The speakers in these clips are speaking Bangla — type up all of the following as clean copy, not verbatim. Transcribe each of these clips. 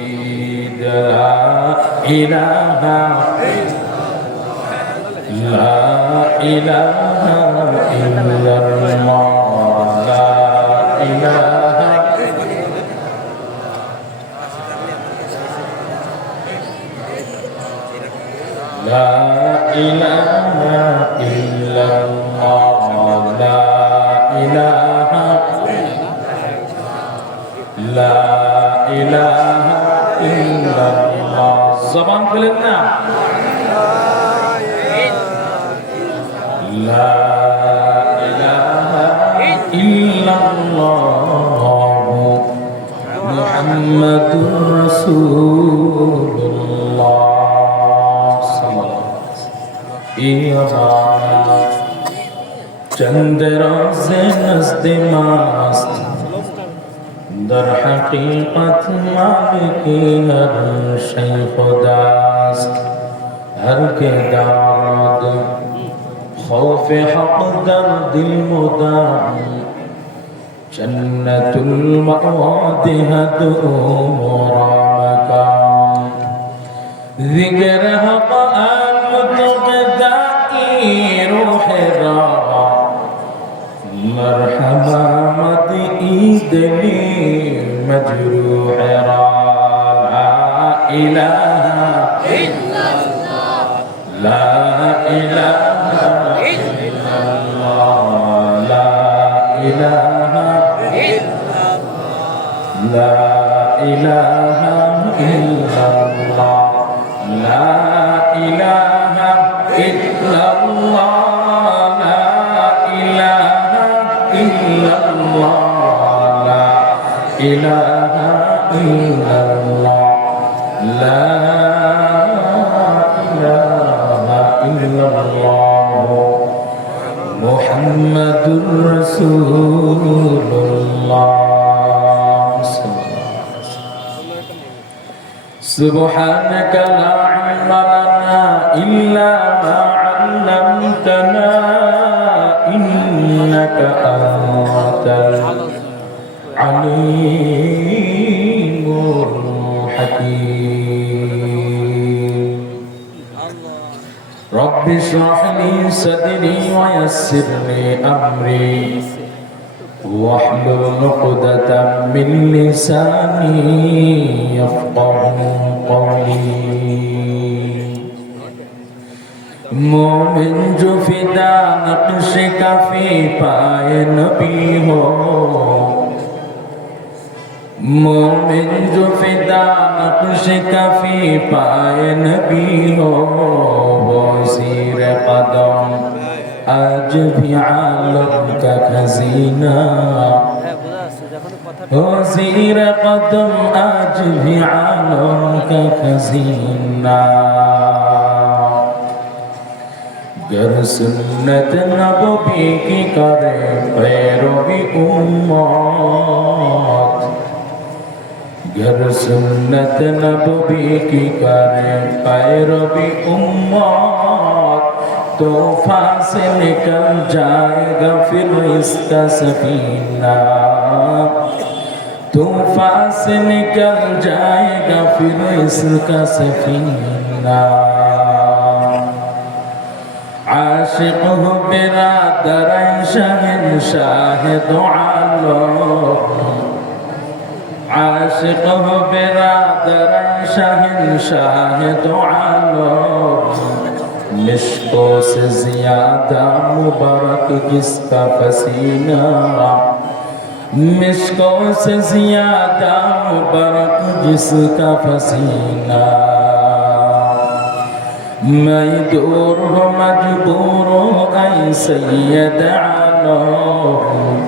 لا إله لا إله إلا الله لا إله لا إله إلا الله لا إله لا إله إلا الله زبان খুলেন لا إله إلا الله محمد رسول الله صلى الله عليه وسلم چند روز نزد ماست در حقیقت مالکی هر شی خداست هر که دارد خوف حق در دل مدام جنت المأوى هدو مرامکان ذکر حق المتقدائی روح را مرحبا مدئی دلی مجروح را لا إله إلا الله لا إله إلا الله لا إله إلا الله لا إله إلا الله لا إله إلا الله لا إله إلا الله لا إله إلا الله لا إله إلا الله محمد رسول الله سبحانك لا علم لنا إلا ما علمتنا إنك أنت العليم الحكيم رب اشرح لي صدري ويسر لي أمري واحلل عقدة من لساني يفقه قولي مومن جو فدا نقش کافی پائے نبی ہو مومن جو فدا نقش کافی پائے نبی ہو وہ زیر قدم آج بھی عالم کا خزینہ وہ زیر قدم آج بھی عالم کا خزینہ گر سنت نبوی کی کرے پیروی امت گر سنت نبوی کی کرے پیروی امت طوفان سے نکل جائے گا پھر اس کا سفینہ طوفان سے نکل جائے گا پھر اس کا سفینہ عاشق ہو برادر شہنشاہ دو عالم عاشق ہو برادر شہنشاہ دو عالم مشکوں سے زیادہ مبارک جس کا پسینہ مشکوں سے زیادہ مبارک جس کا پسینہ میں دور ہو مجبور ہو اے سید عالم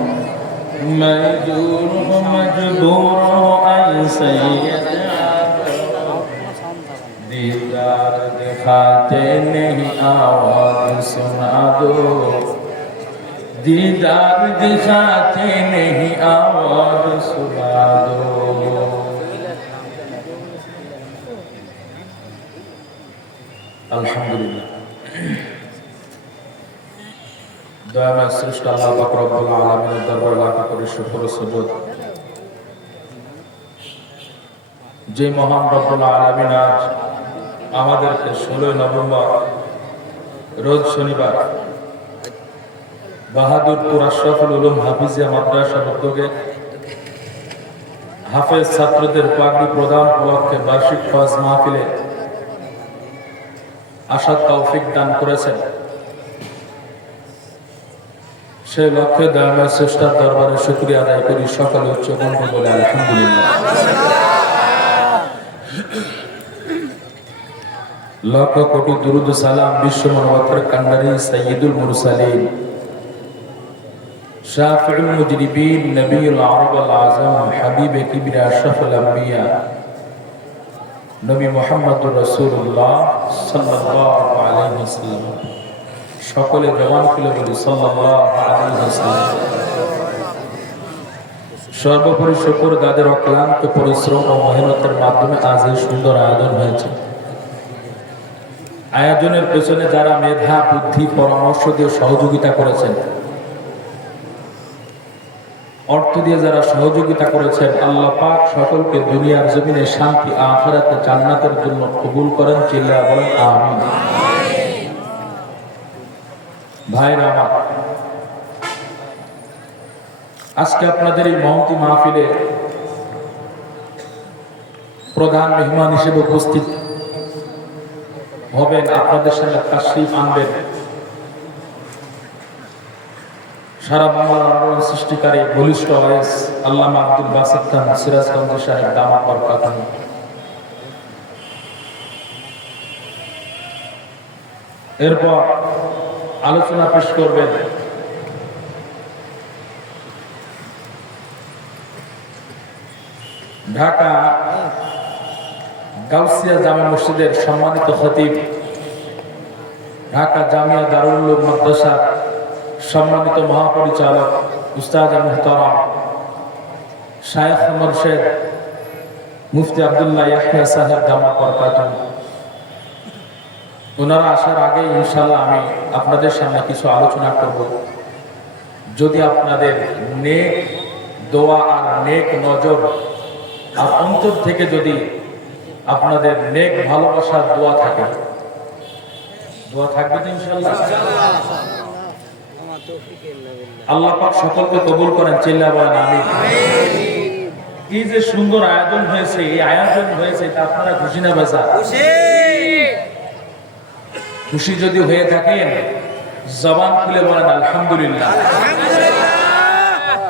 میں دور ہو مجبور ہو اے سید عالم دیدار دکھاتے نہیں آواز سنا دو دیدار دکھاتے نہیں آواز سنا دو আলহামদুলিল্লাহ দয়াময় সৃষ্ট আল্লাহ পাক রব্বুল আলামিনের দরবারে লাখ কোটি শুকর ও সুজুদ যে মহান রব্বুল আলামিন আজ আমাদেরকে 16 নভেম্বর রোজ শনিবার বাহাদুরপুর আশরাফুল উলুম হাফিজিয়া মাদ্রাসার উদ্যোগে হাফেজ ছাত্রদের পাগড়ি প্রদান উপলক্ষে বার্ষিক ওয়াজ মাহফিলে আসার তৌফিক দান করেছেন। সেই লক্ষ্যে দয়াময় স্রষ্টার দরবারে শুকরিয়া আদায় করি। সকলে উচ্চ কণ্ঠে বলে আলহামদুলিল্লাহ। লক্ষ কোটি দুরুদ সালাম বিশ্ব মানবতার কান্ডারি সাইয়্যিদুল মুরসালিন শাফিউল মুজরিবিন নবিউল আরবুল আযম হাবিবে কিবরিয়া আশরাফুল আম্বিয়া নবী মুহাম্মদুর রাসূলুল্লাহ সাল্লাল্লাহু আলাইহি ওয়াসাল্লাম। সকলে জবান খুলে বলি সাল্লাল্লাহু আলাইহি ওয়াসাল্লাম। সর্বোপরি শুকর তাদের অক্লান্ত পরিশ্রম ও মেহনতের মাধ্যমে আজ এই সুন্দর আয়োজন হয়েছে। আয়োজনের পেছনে যারা মেধা বুদ্ধি পরামর্শ দিয়ে সহযোগিতা করেছেন, অর্থ দিয়ে যারা সহযোগিতা করেছেন, আল্লাহ পাক সকলকে দুনিয়ার জমিনে শান্তি আখিরাতে জান্নাতের জন্য কবুল করেন। চিল্লায়া বলেন আমিন। ভাইরা আমার, আজকে আপনাদের এই মহতি মাহফিলে প্রধান মেহমান হিসেবে উপস্থিত হবেন, আপনাদের সামনে তাশরীফ আনবেন সারা বাংলার আন্দোলন সৃষ্টিকারী বলিষ্ঠ ওয়াইস আল্লামা আব্দুল বাসিত খান সিরাজগঞ্জ সাহেব দামাত বরকাতুহু। এরপর আলোচনা পেশ করবেন ঢাকা গাউসিয়া জামে মসজিদের সম্মানিত খতিব, ঢাকা জামিয়া দারুল উলুম মাদ্রাসার সম্মানিত মহাপরিচালক উস্তাদ মুহতারাম শায়েখ মুর্শিদ মুফতি আব্দুল্লাহ ইয়াহইয়া সাহেব দামাত বরকাতুহু। ওনারা আসার আগে ইনশাআল্লাহ আমি আপনাদের সামনে কিছু আলোচনা করব। যদি আপনাদের নেক দোয়া আর নেক নজর আর অন্তর থেকে যদি আপনাদের নেক ভালোবাসার দোয়া থাকে, দোয়া থাকবে তো ইনশাআল্লাহ। আল্লাহ পাক সকলকে কবুল করেন। চিল্লা বলেন আমিন। এই যে সুন্দর আয়োজন হয়েছে, এই আয়োজন হয়েছে তা আপনারা খুশি না বেজা? খুশি যদি হয়ে থাকেন জবান খুলে বলেন আলহামদুলিল্লাহ।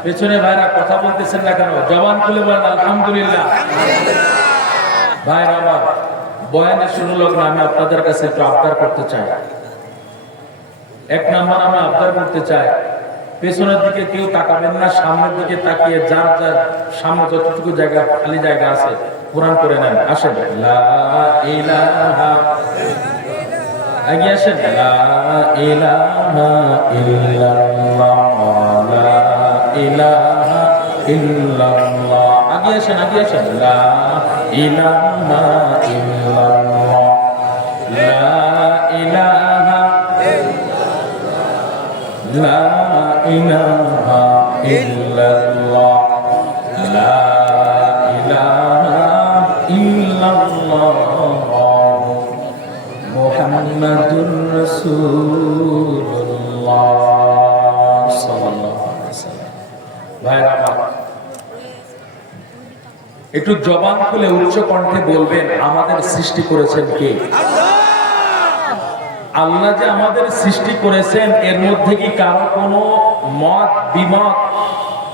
পেছনে ভাইরা কথা বলতেছেন না কেন? জবান খুলে বলেন আলহামদুলিল্লাহ। ভাইরা আমার, বয়ানের শুরু লগ্নে আমি আপনাদের কাছে একটু আবদার করতে চাই। এক নাম্বার আমি আবদার করতে চাই, পেছনের দিকে কেউ তাকাবেন না, সামনের দিকে তাকিয়ে যার যার সামনে যতটুকু জায়গা খালি জায়গা আছে কোরআন করে নেন। আসেন, লা ইলাহা, এগিয়ে আসেন, লা ইলাহা ইল্লাল্লাহ, লা ইলাহা ইল্লাল্লাহ। এগিয়ে আসেন, এগিয়ে আসেন, লা ইলাহা ইল্লাল্লাহ, লা ইলাহা লা ইলাহা ইল্লাল্লাহ, লা ইলাহা ইল্লাল্লাহ মুহাম্মাদুর রাসূলুল্লাহ সাল্লাল্লাহু আলাইহি ওয়াসাল্লাম। ভাইরা আমার, একটু জবান খুলে উচ্চ কণ্ঠে বলবেন, আমাদের সৃষ্টি করেছেন কে? আল্লাহ যে আমাদের সৃষ্টি করেছেন, এর মধ্যে কি কারো কোনো মত বিমত,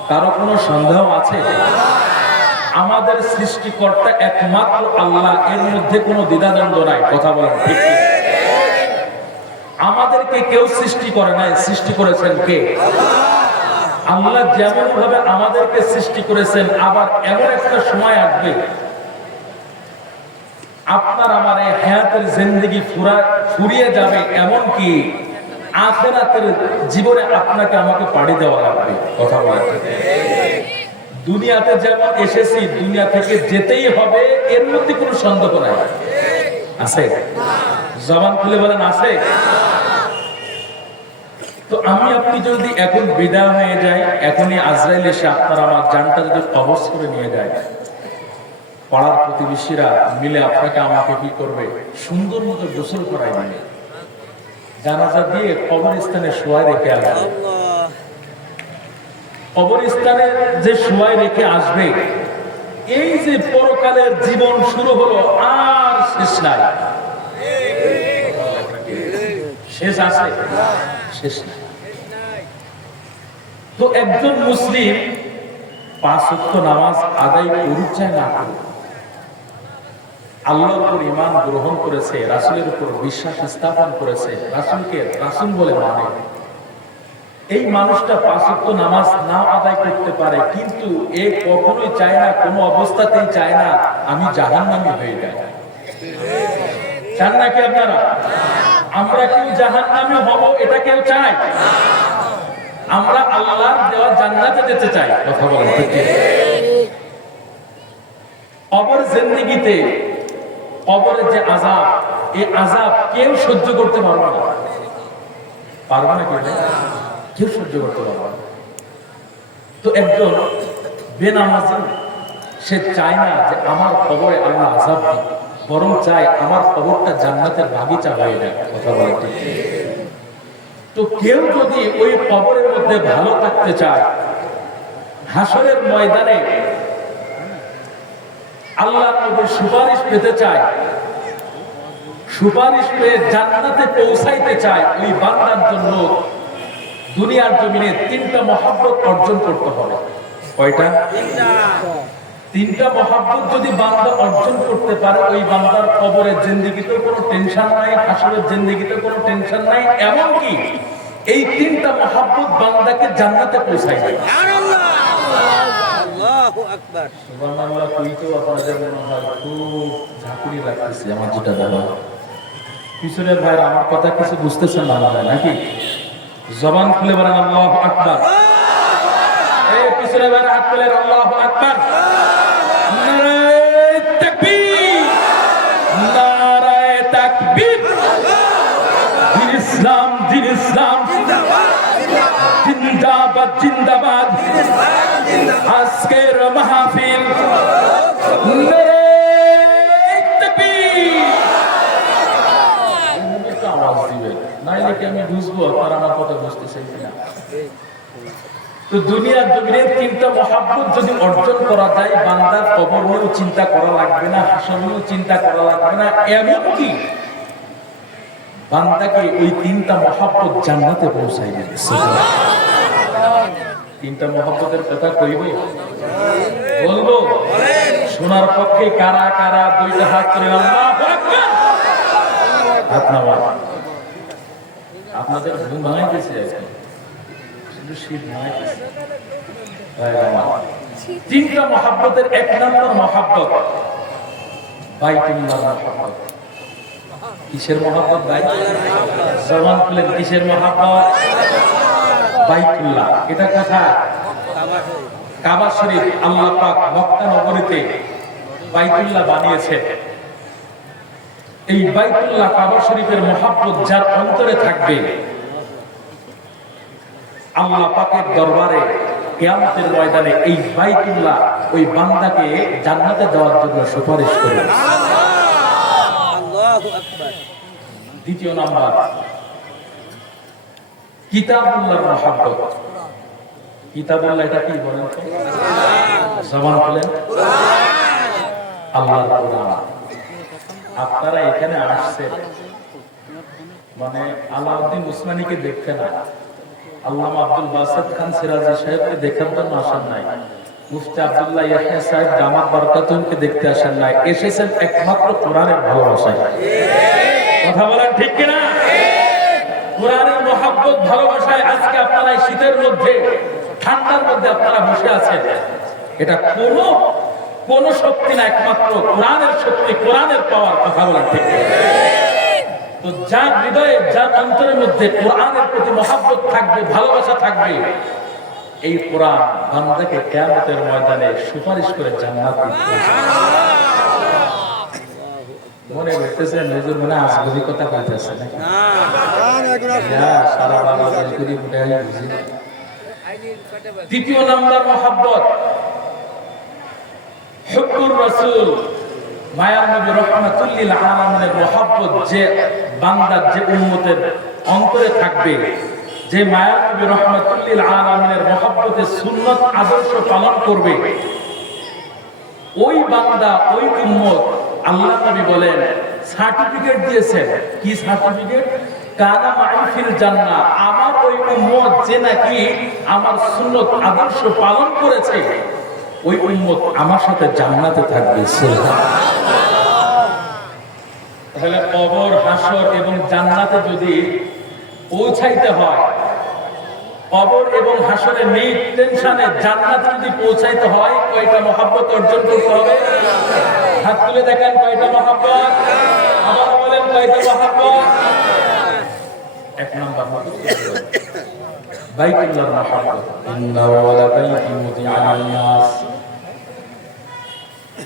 কারো কোনো সন্দেহ আছে? আমাদের সৃষ্টিকর্তা একমাত্র আল্লাহ, এর মধ্যে কোনো দ্বিধাদ্বন্দ্ব নাই। কথা বলেন ঠিক কি? আমাদেরকে কেউ সৃষ্টি করে নাই, সৃষ্টি করেছেন কে? আল্লাহ যেমন ভাবে আমাদেরকে সৃষ্টি করেছেন, আবার এমন একটা সময় আসবে আপনার আমার এই হায়াতের জিন্দেগি ফুরিয়ে যাবে, এমন কি আখিরাতের জীবনে আপনাকে আমাকে পাড়ি দেওয়া লাগবে। কথা বলেন। দুনিয়াতে যেমন এসেছি, দুনিয়া থেকে যেতেই হবে, এর মধ্যে কোনো সন্দেহ নাই। আছে? জবান খুলে বলেন আছে? তো আমি আপনি যদি এখন বিদায় হয়ে যাই, এখনই আজরাইল এসে আপনার আমার জানটা যদি কবজ করে নিয়ে যায়, পাড়ার প্রতিবেশীরা মিলে আপনাকে আমাকে কি করবে, সুন্দর মতো গোসল করাই দিবে, জানাজা দিয়ে কবরস্থানে শোয়াই রেখে আসবে। কবরস্থানে যে শোয়াই রেখে আসবে, এই যে পরকালের জীবন শুরু হলো, আর শেষ নাই। শেষ আছে? শেষ নাই। তো একজন মুসলিম 5 ওয়াক্ত নামাজ আদায় করুক চায় না করুক, আল্লাহর উপর ঈমান গ্রহণ করেছে, রাসূলের উপর বিশ্বাস স্থাপন করেছে, রাসূলকে রাসূল বলে মানে, এই মানুষটা 5 ওয়াক্ত নামাজ না আদায় করতে পারে, কিন্তু এ কখনোই চায় না, কোনো অবস্থাতেই চায় না আমি জাহান্নামী হয়ে যাই। চান নাকি আপনারা? আমরা কেউ জাহান্নামী হব এটা কেউ চায়? আমরা আল্লাহর দেওয়া জান্নাতে যেতে চাই। কথা বলেন ঠিক? কবর জিন্দেগিতে কবরের যে আযাব, এই আযাব কেউ সহ্য করতে পারবে না। পারবে না কেউ সহ্য করতে পারবে না। তো একজন বেনামাজি সে চায় না যে আমার কবরে আল্লাহ আযাব দিক, বরং চায় আমার কবরটা জান্নাতের বাগিচা হয়ে যায়। কথা বলেন ঠিক? তো কেউ যদি ওই কবরের মধ্যে ভালো থাকতে চায়, হাসরের ময়দানে আল্লাহর নবীর সুপারিশ পেতে চায়, সুপারিশ পেয়ে জান্নাতে পৌঁছাইতে চায়, ওই বান্দার জন্য দুনিয়ার জমিনে 3টা মহব্বত অর্জন করতে হবে। কয়টা? 3টা মহব্বত যদি বান্দা অর্জন করতে পারে, ওই বান্দার কবরের জিন্দেগিতে কোনো টেনশন নাই, হাসরের জিন্দেগিতে কোনো টেনশন নাই, এমনকি এই 3টা মহব্বত বান্দাকে জান্নাতে পৌঁছায় দেয়। আল্লাহু আকবার। সুবহানাল্লাহ। কইতেও আপনাদের মনে হয় খুব ঝাঁকুনি লাগতেছে আমার যেটা দাদা। পিছনের ভাই আমার কথা কিছু বুঝতেছেন না নাকি? জবান খুলে বলেন আল্লাহু আকবার। এই পিছনের ভাই হাত তুলে আল্লাহু আকবার। নারায়ে তাকবীর, নারায়ে তাকবীর। দিন ইসলাম, দিন ইসলাম জিন্দাবাদ, জিন্দাবাদ। আজকের মাহফিল নারায়ে তাকবীর। আওয়াজ দিবেন, নাইলে কি আমি বুঝবো আপনারা আমার কথা বুঝতেছেন কিনা? তো দুনিয়ার জমিনে 3টা মহব্বত যদি অর্জন করা যায়, বান্দার কবর নিয়েও চিন্তা করা লাগবে না, হাসর নিয়েও চিন্তা করা লাগবে না, এমনকি বান্দাকে ওই 3টা মহব্বত জান্নাতে পৌঁছায় দেবে। 3টা মহব্বতের কথা কইব, বলবো? শোনার পক্ষে কারা কারা 2টা হাত তুলে আল্লাহু আকবার। হাত নামান। আপনাদের ঘুম ভাঙাইতেছে আজকে, শুধু শীত ভাঙাইতেছে। 3টা মহব্বতের 1 নম্বর মহব্বত বাইতুল্লাহর মহব্বত। কিসের মহব্বত? জবান খুলে কিসের মহব্বত? বাইতুল্লাহ। এটা কোথায়? কাবা শরীফ। আল্লাহ পাক মক্কা নগরীতে বাইতুল্লাহ বানিয়েছে। এই বাইতুল্লাহ কাবা শরীফের মহব্বত যার অন্তরে থাকবে, আল্লাহ পাকের দরবারে কিয়ামতের ময়দানে এই বাইতুল্লাহ ওই বান্দাকে জান্নাতে যাওয়ার জন্য সুপারিশ করবে। আল্লাহু আকবার। 2য় নাম্বার কিতাবুল্লাহর মহব্বত। কিতাবুল্লাহ এটা কি বলেন তো? জবান খুলেন। আল্লাহর কোরআন। আপনারা এখানে আসছেন মানে আলাউদ্দিন উসমানীকে দেখতে না, আল্লামা আব্দুল বাসিত খান সিরাজি সাহেবকে দেখার জন্য আসেন নাই, মুফতি আব্দুল্লাহ ইয়াহইয়া সাহেব দামাত বারাকাতুহুকে দেখতে আসেন নাই, এসেছেন একমাত্র কোরআনের ভালোবাসায়। কথা বলেন ঠিক কিনা? কোরআনের মহব্বত ভালোবাসায় আজকে আপনারা শীতের মধ্যে, ঠান্ডার মধ্যে আপনারা বসে আছেন। এটা কোন শক্তি না, একমাত্র কোরআনের শক্তি, কোরআনের পাওয়ার। কথা বলেন ঠিক। তো যার হৃদয়ে, যার অন্তরের মধ্যে কোরআনের প্রতি মহব্বত থাকবে, ভালোবাসা থাকবে, এই কোরআন বান্দাকে কিয়ামতের ময়দানে সুপারিশ করে জান্নাত দিবে। মনে করতেছেন হুজুর মনে আজগবি কথা কইতাছে নাকি? না, সারা বাংলাদেশ ঘুরে ঘুরে বুঝি। 2য় নাম্বার মহব্বত হুব্বুর রাসূল মায়ার নবী রাহমাতুল লিল আলামিনের মহব্বত যে বান্দার যে উম্মতের অন্তরে থাকবে, যে মায়ার নবী রাহমাতুল লিল আলামিনের মহব্বতে সুন্নাত আদর্শ পালন করবে, ওই বান্দা ওই উম্মত আল্লাহ নবী বলেন সার্টিফিকেট দিয়েছেন। কি সার্টিফিকেট? কানা মাই ফিল জান্নাহ, আমার ওই উম্মত যে নাকি আমার সুন্নাত আদর্শ পালন করেছে, ওই উম্মত আমার সাথে জান্নাতে থাকবে। তাহলে কবর, হাসর এবং জান্নাতে যদি পৌঁছাইতে হয়, কবর এবং হাসরে নেই টেনশনে জান্নাতে যদি পৌঁছাইতে হয়, কয়টা মহব্বত অর্জন করতে হবে? হাত তুলে দেখেন কয়টা মহব্বত, আবার বলেন কয়টা মহব্বত। এক নাম্বার বাইতুল্লাহর মহব্বত। ইন্না ওয়ালা বাইতি মুদিআ লিন-নাস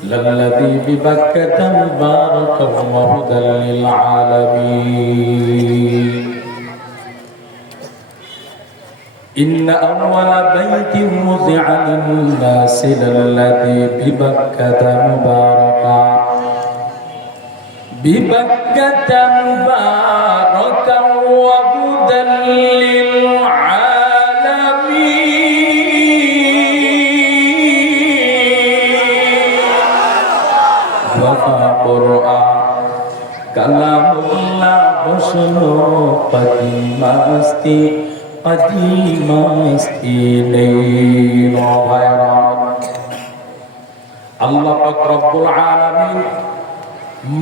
লাল্লাযী বিবাক্কাতা মুবারাকান ওয়া হুদাল লিল আলামিন। إن أول بيت وضع للناس للذي ببكة مباركا وهدى للعالمين وقرآن كلام الله وشنو قديماستي আল্লাহ পাক রব্বুল আলামিন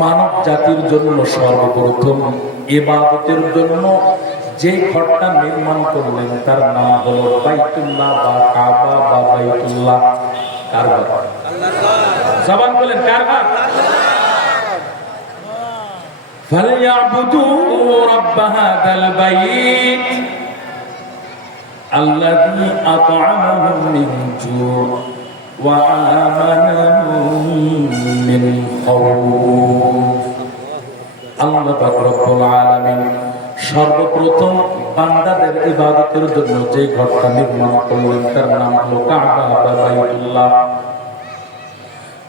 মানব জাতির জন্য সর্বপ্রথম ইবাদতের জন্য যে ঘরটা নির্মাণ করলেন তার নাম হলো বাইতুল্লাহ বা কাবা বা বাইতুল্লাহ। কার ঘর? আল্লাহর। জবান বলেন কার ঘর? ফালইয়াবুদু রাব্ব হাযাল বাইত الذي أطعمهم من جوع وآمنهم من خوف। আল্লাহ পাক রব্বুল আলামিন সর্বপ্রথম বান্দাদের ইবাদতের জন্য যে ঘরটা নির্মাণ করলেন তার নাম হলো কাবা বা বাইতুল্লাহ।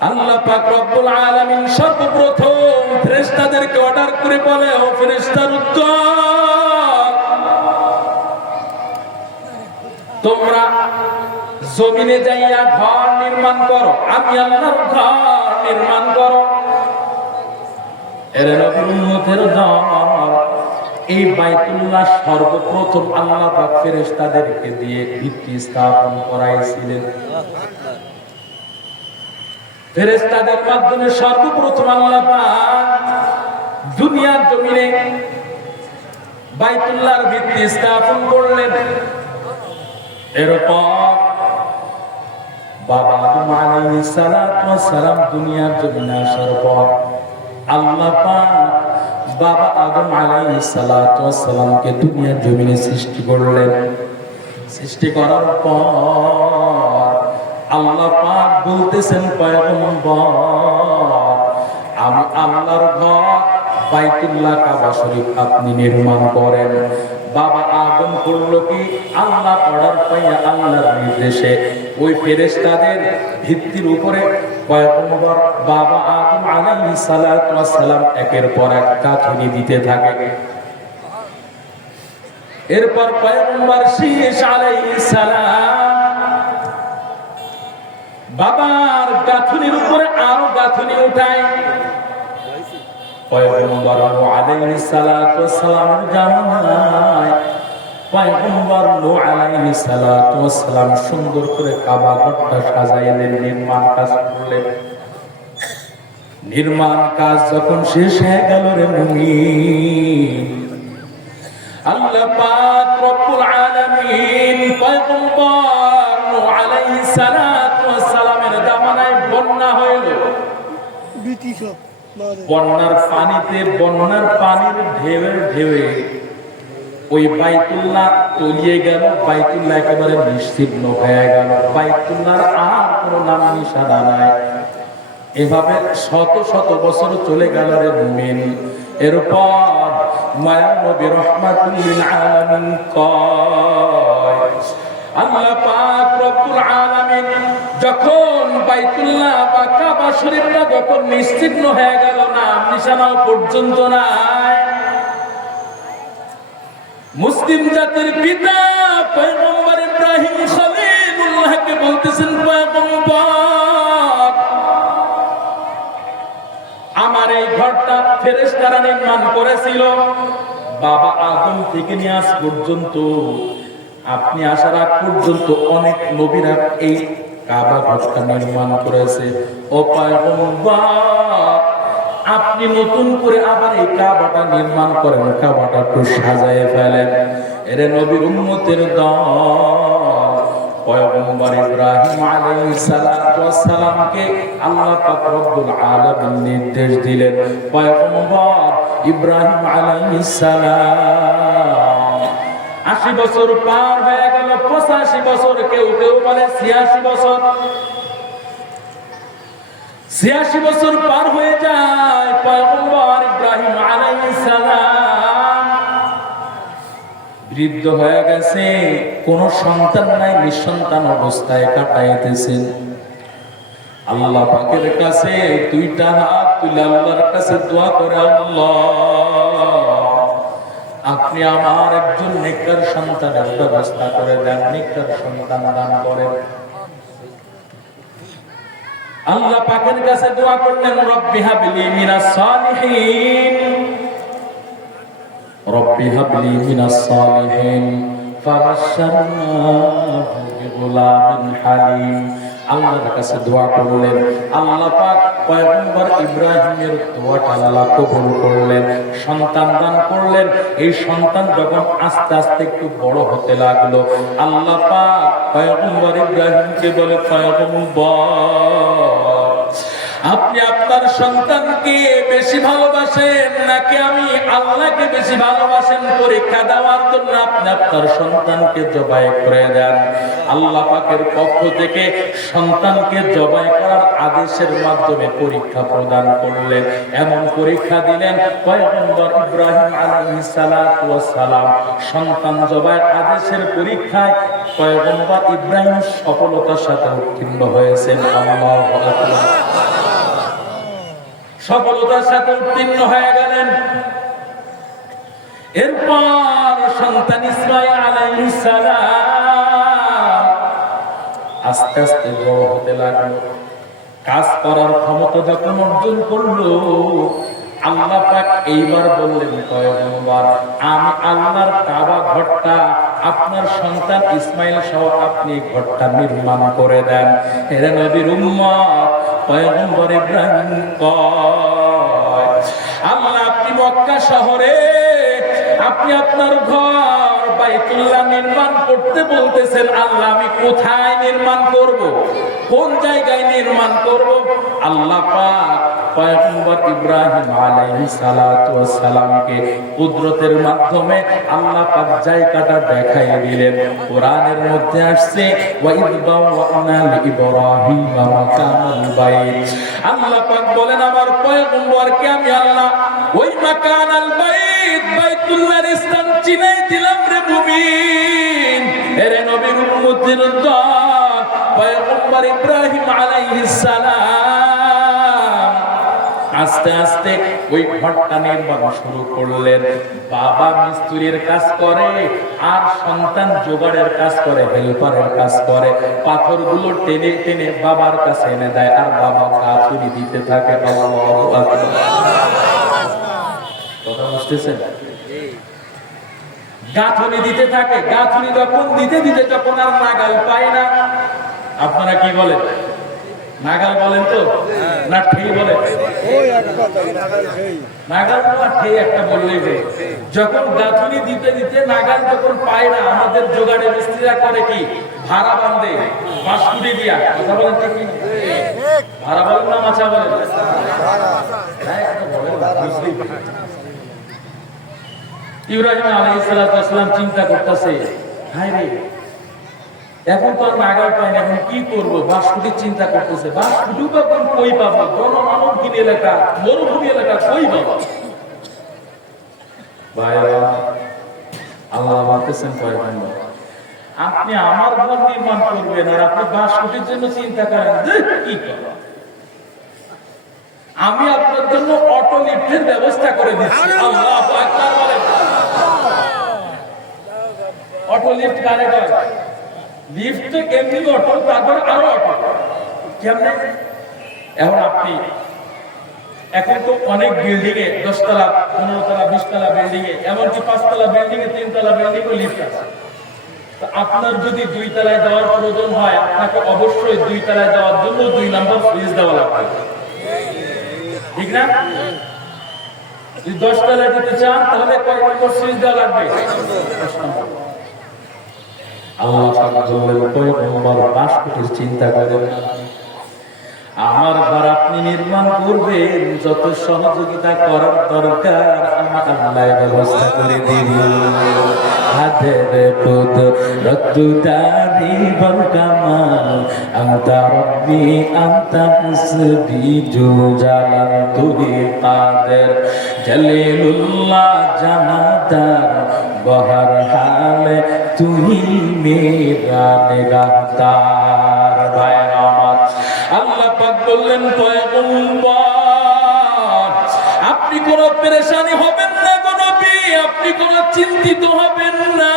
আল্লাহ পাক রব্বুল আলামিন সর্বপ্রথম ফেরেশতাদেরকে অর্ডার করে বলে, ও ফেরেশতারা, তোমরা জমিনে যাইয়া ঘর নির্মাণ করো, আমি আল্লাহর ঘর নির্মাণ করো। এর নবীর উম্মতের দল এই বাইতুল্লাহ সর্বপ্রথম আল্লাহ পাক ফেরেশতাদেরকে দিয়ে ভিত্তি স্থাপন করাইছিলেন। ফেরেশতাদের মাধ্যমে সর্বপ্রথম আল্লাহ পাক দুনিয়ার জমিনে বাইতুল্লাহর ভিত্তি স্থাপন করলেন। এরপর বাবা আদম আলাইহিস সালাতু ওয়াস সালাম দুনিয়ার জমিনে আসার পর আল্লাহ পাক বাবা আদম আলাইহিস সালাতু ওয়াস সালামকে দুনিয়ার জমিনে সৃষ্টি করলেন। সৃষ্টি করার পর আল্লাহ পাক বলতেছেন, পয়গম্বর, আমি আল্লাহর ঘর বাইতুল্লাহ কাবা শরীফ আপনি নির্মাণ করেন। বাবা আদম করলো কি? আল্লাহ অর্ডার পাইয়া আল্লাহর নির্দেশে ওই ফেরেশতাদের ভিত্তির উপরে পয়গম্বর বাবা আদম আলাইহিস সালাতু ওয়াস সালাম একের পর এক গাঁথনি দিতে থাকে। এরপর পয়গম্বর শীশ আলাইহিস সালাম বাবার গাঁথনির উপরে আরো গাঁথনি উঠায়। পয়গম্বর নূহ আলাইহিস সালাতু ওয়াস সালামের জামানায় পয়গম্বর নূহ আলাইহিস সালাতু ওয়াস সালাম সুন্দর করে কাবা ঘরটা সাজাইলেন, নির্মাণ কাজ করলেন। নির্মাণ কাজ যখন শেষ হয়ে গেল রে মুমিন, আল্লাহ পাক রব্বুল আলামিন পয়গম্বর নূহ আলাইহিস সালাতু ওয়াস সালামের জামানায় বন্যা হইল। বন্যার পানিতে, বন্যার পানির ঢেউয়ে ঢেউয়ে ওই বাইতুল্লাহ তলিয়ে গেল। বাইতুল্লাহ একেবারে নিশ্চিহ্ন হয়ে গেল। বাইতুল্লাহর আর কোনো নাম নিশানা নাই। এভাবে শত শত বছর চলে গেল রে মুমিন। এরপর মায়ার নবী রাহমাতুল লিল আলামিন কয়, আল্লাহ পাক রব্বুল আলামিন যখন বাইতুল্লাহ বা শরীফটা যখন নিশ্চিহ্ন হয়ে গেল, নাম নিশানাও পর্যন্ত নাই, মুসলিম জাতির পিতা পয়গম্বর ইব্রাহিম খলিলুল্লাহকে বলতেছেন, পয়গম্বর, আমার এই ঘরটা ফেরেশতারা নির্মাণ করেছিল বাবা আদম থেকে নিয়ে আজ পর্যন্ত, আপনি আসার আগ পর্যন্ত অনেক নবীরা এই কাবা ঘরটা নির্মাণ করেছে। ও পয়গম্বর, আপনি নতুন করে আবার এই কাবাটা নির্মাণ করেন, কাবাটা একটু সাজায় ফেলেন। এরে নবীর উম্মতের দল, পয়গম্বর ইব্রাহিম আলাইহিস সালাতু ওয়াস সালামকে আল্লাহ পাক রব্বুল আলামিন নির্দেশ দিলেন, পয়গম্বর ইব্রাহিম আলাইহিস সালাম 80 বছর পার হয়ে গেল, 85 বছর, কেউ কেউ বলে 86 বছর, 86 বছর পার হয়ে যায়। পয়গম্বর ইব্রাহিম আলাইহিস সালাম বৃদ্ধ হয়ে গেছে, কোন সন্তান নাই, নিঃসন্তান অবস্থায় কাটাইতেছেন। আল্লাহ পাকের কাছে দুইটা হাত তুলে আল্লাহর কাছে দোয়া করে, আল্লাহ আপনি আমার একজন নেককার সন্তানের ব্যবস্থা করে দেন, নেককার সন্তান দান করেন। আল্লাহ পাকের কাছে দোয়া করলেন, রব্বি হাবলি মিনাস সালিহিন, রব্বি হাবলি মিনাস সালিহিন, ফাবাশশারনাহু বিগুলামিন হালিম। আল্লাহর কাছে দোয়া করলেন, আল্লাহ পাক পয়গম্বর ইব্রাহিমের দোয়াটা আল্লাহ কবুল করলেন, সন্তান দান করলেন। এই সন্তান যখন আস্তে আস্তে একটু বড় হতে লাগলো, আল্লাহ পাক পয়গম্বর ইব্রাহিমকে বলে, পয়গম্বর আপনি আপনার সন্তানকে বেশি ভালোবাসেন নাকি আমি আল্লাহকে বেশি ভালোবাসেন, পরীক্ষা দেওয়ার জন্য আপনি আপনার সন্তানকে জবাই করে দেন। আল্লাহ পাকের পক্ষ থেকে সন্তানকে জবাই করার আদেশের মাধ্যমে পরীক্ষা প্রদান করলেন। এমন পরীক্ষা দিলেন, পয়গম্বর ইব্রাহিম আলাইহিস সালাতু ওয়াস সালাম সন্তান জবাইয়ের আদেশের পরীক্ষায় পয়গম্বর ইব্রাহিম সফলতার সাথে উত্তীর্ণ হয়েছেন। আল্লাহু আকবার, সফলতার সাথে উত্তীর্ণ হয়ে গেলেন। এরপর সন্তান ইসমাঈল আলাইহিস সালাম আস্তে আস্তে বড় হতে লাগলো, কাজ করার ক্ষমতা যখন অর্জন করলো, আল্লাহ পাক এইবার বললেন, পয়গম্বর আমি আল্লাহর কাবা ঘরটা আপনার সন্তান ইসমাঈল সহ আপনি ঘরটা নির্মাণ করে দেন। এর নবীর উম্মত পয়গম্বর ইব্রাহিম কয়, আল্লাহ আপনি মক্কা শহরে আপনি আপনার ঘর বাইতুল্লাহ নির্মাণ করতে বলতেছেন, আল্লাহ আমি কোথায় নির্মাণ করব, কোন জায়গায় নির্মাণ করব? আল্লাহ পাক পয়গম্বর ইব্রাহিম আলাইহিস সালাতু ওয়াস সালামকে কুদরতের মাধ্যমে আল্লাহ পাক জায়গাটা দেখাই দিলেন। কোরআনের মধ্যে আসছে, ওয়া ইয বাওয়া'না লিইব্রাহিম মাকানাল বাইত। আল্লাহ পাক বলেন আমার পয়গম্বরকে আমি আল্লাহ ওই মাকানাল বাইত, বাইতুল্লাহর স্থান চিনাই দিলাম রে মুমিন। এরে নবীর উম্মতের দল, পয়গম্বর ইব্রাহিম আলাইহিস সালাম আস্তে আস্তে ওই ঘরটা নির্মাণ শুরু করলেন। বাবা মিস্ত্রির কাজ করে আর সন্তান জোগাড়ের কাজ করে, হেল্পারের কাজ করে, পাথরগুলো টেনে টেনে বাবার কাছে এনে দেয় আর বাবা গাঁথুনি দিতে থাকে। আল্লাহু আকবার, কথা বুঝতেছেন? গাঁথুনি দিতে থাকে, গাঁথুনি যখন দিতে দিতে যখন আর নাগাল পায় না, আপনারা কি বলেন? নাগাল বলেন তো না ঠেই বলেন? নাগাল না ঠেই একটা বললেই হবে। যখন গাঁথুনি দিতে দিতে নাগাল যখন পায় না, আমাদের জোগাড়ে মিস্ত্রিরা করে কি, ভাড়া বাঁধে বাঁশকুড়ি দিয়া। কথা বলেন ঠিক কি? ভাড়া বলেন না মাছা বলেন? ইব্রাহিম আলাইহিস সালাম চিন্তা করতেছে, হায় রে এখন তো আর নাগাল পাই না, এখন কি করবো? বাঁশকুটির চিন্তা করতেছে, বাঁশকুটি কখন কই পাবো? জনমানবহীন এলাকা, মরুভূমি এলাকা, কই পাবো? ভাইরা আল্লাহ বলতেছেন, পয়গম্বর আপনি আমার ঘর নির্মাণ করবেন আর আপনি বাঁশকুটির জন্য চিন্তা করেন, কি করবো? আমি আপনার জন্য অটো লিফটের ব্যবস্থা করে দিচ্ছি। আল্লাহু আকবার বলেন। অটো লিফট কারে কয়? লিফট তো এমনি অটো, তারপর আরো অটো। কেমনে? এখন আপনি এখন তো অনেক বিল্ডিং এ 10 তলা 15 তলা 20 তলা বিল্ডিং এ, এমনকি 5 তলা বিল্ডিং এ 3 তলা বিল্ডিং এ লিফট আছে। তো আপনার যদি 2 তলায় যাওয়ার প্রয়োজন হয়, আপনাকে অবশ্যই 2 তলায় যাওয়ার জন্য 2 নম্বর সুইচ দেওয়া লাগবে, ঠিক না? যদি 10 তলায় যেতে চান তাহলে কয় নম্বর সুইচ দেওয়া লাগবে? 10 নম্বর। আল্লাহ পাক বললেন পয়গম্বর 5 কোটির চিন্তা করেন না, আমার ঘর আপনি নির্মাণ করবেন, যত সহযোগিতা করার দরকার আমি আল্লাহ ব্যবস্থা করে দিব। হাতের কুদরতুদারি বল কামাল আনতা রব্বি আনতা হাসবি জুজালাল তুহি কাদের জলিলুল্লাহ জাহাদার বহর হালে তুহি মেরা নিগাহতার। ভাই আমার, আল্লাহ পাক বললেন পয়গম্বর আপনি কোনো পেরেশানি হবেন না গো নবী, আপনি কোনো চিন্তিত হবেন না,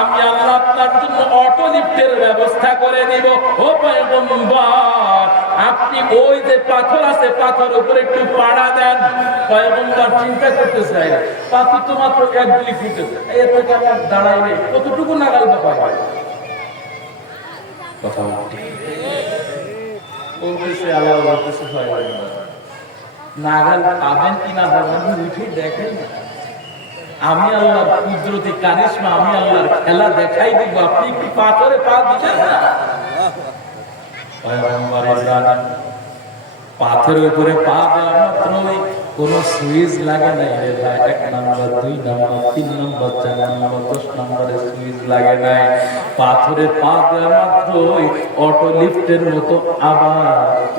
আমি আল্লাহ আপনার জন্য অটো লিফটের ব্যবস্থা করে দিব। ও পয়গম্বর আপনি ওই যে পাথর আছে, পাথর উপরে একটু পাড়া দেন। পয়গম্বর চিন্তা করতে চাই, পাথর তো মাত্র 1-2 ফিট, এর থেকে আমার দাঁড়াইলে কতটুকু নাগাল পায়? কথা বলতেছে আল্লাহ বলতেছে নাগাল পাবেন কিনা ভগবান উঠে দেখেন। আমি আল্লাহর কুদরতি কারিশমা, আমি আল্লাহর খেলা দেখাই দিব, আপনি কি পাথরে পা দিবেন না? পাথরের উপরে পা দেওয়া মাত্রই কোন সুইচ লাগে নাই রে ভাই। 1 নম্বর 2 নম্বর 3 নম্বর 4 নম্বর 10 নম্বরে সুইচ লাগে নাই। পাথরে পা দেওয়া মাত্রই অটো লিফটের মতো আবার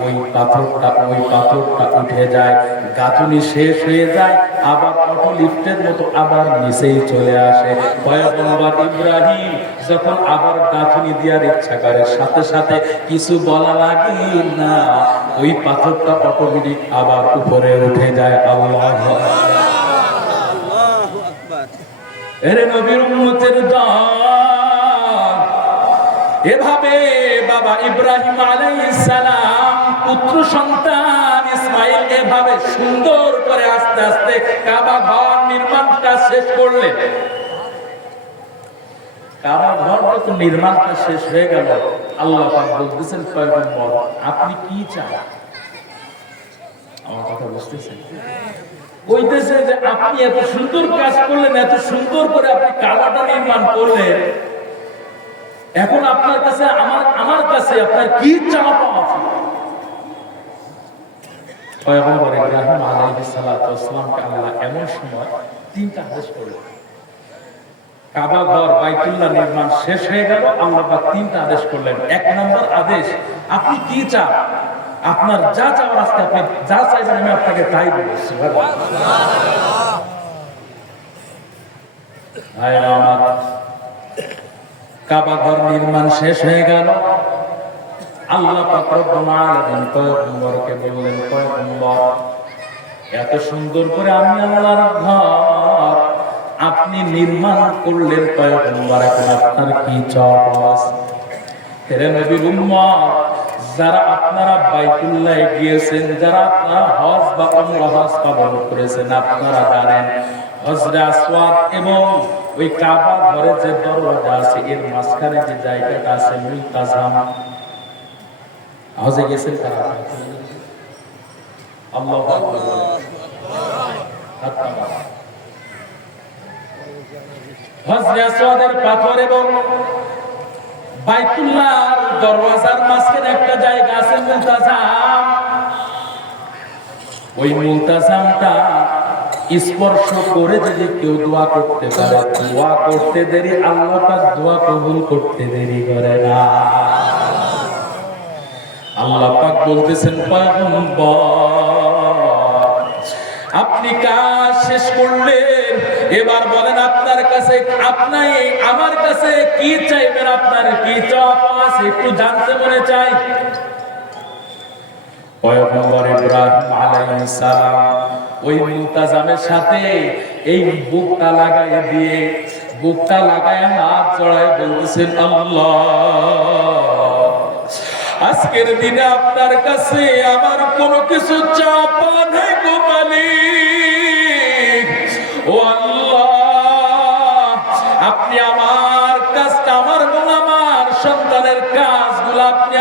ওই পাথরটা উঠে যায়, গাঁথুনি শেষ হয়ে যায়, আবার অটো লিফটের মতো আবার নিচেই চলে আসে। পয়গম্বর ইব্রাহিম যখন আবার গাঁথুনি দেওয়ার ইচ্ছা করে, সাথে সাথে কিছু বলা লাগে না, ওই পাথরটা অটোমেটিক আবার উপরে উঠে যায়। আল্লাহু আকবার। এরে নবীর উম্মতের দল, এভাবে বাবা ইব্রাহিম আলাইহিস সালাম পুত্র সন্তান ইসমাইল এভাবে সুন্দর করে আস্তে আস্তে কাবা ঘর নির্মাণটা শেষ করলেন। কাবা ঘর তো নির্মাণটা শেষ হয়ে গেল। আল্লাহ পাক বলতেছেন পয়গম্বর আপনি কি চান? আমার কথা বুঝতেছেন? কইতেছে যে আপনি এত সুন্দর কাজ করলেন, এত সুন্দর করে আপনি কাবাটা নির্মাণ করলেন, এখন আপনার কাছে আমার কাছে আপনার কি চাওয়া পাওয়া আছে? পয়গম্বর ইব্রাহিম আলাইহিস সালাতু ওয়াস সালামকে আল্লাহ এমন সময় 3টা আদেশ করলেন। কাবা ঘর বাইতুল্লাহ নির্মাণ শেষ হয়ে গেল, আল্লাহ পাক 3টা আদেশ করলেন। 1 নম্বর আদেশ, আপনি কি চান? আপনার যা চাওয়ার আছে আপনি যা চাইবেন আমি আপনাকে তাই দেব। সুবহানাল্লাহ। কাবা ঘর নির্মাণ শেষ হয়ে গেল। আল্লাহ পাক রব্বুল আলামিন পয়গম্বরকে বললেন পয়গম্বর এত সুন্দর করে আমি আল্লাহর ঘর আপনি নির্মাণ করলেন, পয়গম্বর এখন আপনার কি চাওয়া আছে? হে নবীর উম্মত, যারা আপনারা বাইতুল্লাহে গিয়েছেন, যারা আপনারা হজ বা উমরা হজ পালন করেছেন, আপনারা জানেন হজরে আসওয়াদ এবং ওই কাবা ঘরে যে দরজা আছে এর মাঝখানে যে জায়গাটা আছে মুলতাজাম, হজে গেছেন তারা? আল্লাহু আকবার। হজরে আসওয়াদের পাথর এবং বাইতুল্লাহর দরওয়াজার মাঝখানে একটা জায়গা আছে মুলতাজাম। ওই মুলতাজামটা স্পর্শ করে যদি কেউ দোয়া করতে পারে, দোয়া করতে দেরি আল্লাহ পাক দোয়া কবুল করতে দেরি করে না। আল্লাহ পাক বলতেছেন পয়গম্বর আপনি কাজ শেষ করলেন, এবার বলেন আপনার কাছে আপনি আমার কাছে কি চাইবেন? আপনার কি চাওয়া আছে একটু জানতে মনে চাই। পয়গম্বর ইব্রাহিম আলাইহিস সালাম ওই মুলতাজামের সাথে এই বুকটা লাগায় দিয়ে বুকটা লাগায় হাত জড়ায় বলতেছেন, আল্লাহ, আজকের দিনে আপনার কাছে আমার কোনো কিছু চাপা নেই গো মালিক। ও আল্লাহ, আপনি আমার কাজটা, আমার আমার সন্তানের কাজগুলো আপনি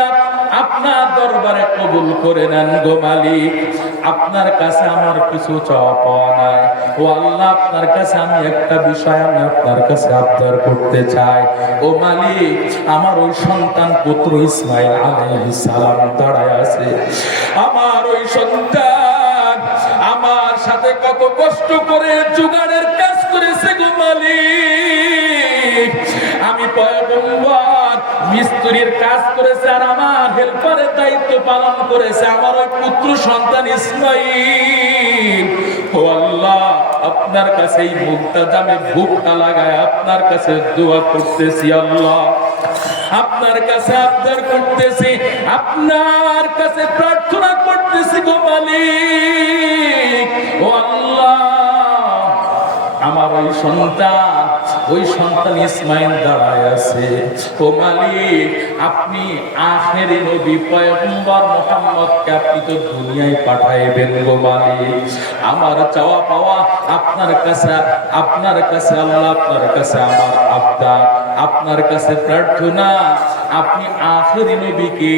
আপনার দরবারে কবুল করে নেন গো মালিক। আপনার কাছে আমার কিছু চাওয়া পাওয়া নাই। ও আল্লাহ, আপনার কাছে আমি একটা বিষয় আমি আপনার কাছে আবদার করতে চাই। ও মালিক, আমার ওই সন্তান পুত্র ইসমাইল আলাইহিস সালাম দাঁড়ায় আছে। আমার ওই সন্তান আমার সাথে কত কষ্ট করে জোগাড়ের কাজ করেছে গো মালিক। আমি পয়গম্বর মিস্ত্রির কাজ করেছে আর আমার হেল্পারের দায়িত্ব পালন করেছে আমার ওই পুত্র সন্তান ইসমাইল। ও আল্লাহ, আপনার কাছে এই মুলতাজামে বুকটা লাগায় আপনার কাছে দোয়া করতেছি। আল্লাহ, আপনার কাছে আবদার করতেছি, আপনার কাছে প্রার্থনা করতেছি গো মালিক। ও আল্লাহ, আমার ওই সন্তান ইসমাইল দাঁড়ায় আছে। ও মালিক, আপনি আখেরি নবী পয়গম্বর মুহাম্মদকে আপনি তো দুনিয়ায় পাঠাইবেন গো মালিক। আমার চাওয়া পাওয়া আপনার কাছে আল্লাহ, আপনার কাছে আমার আবদার, আপনার কাছে প্রার্থনা, আপনি আখেরি নবীকে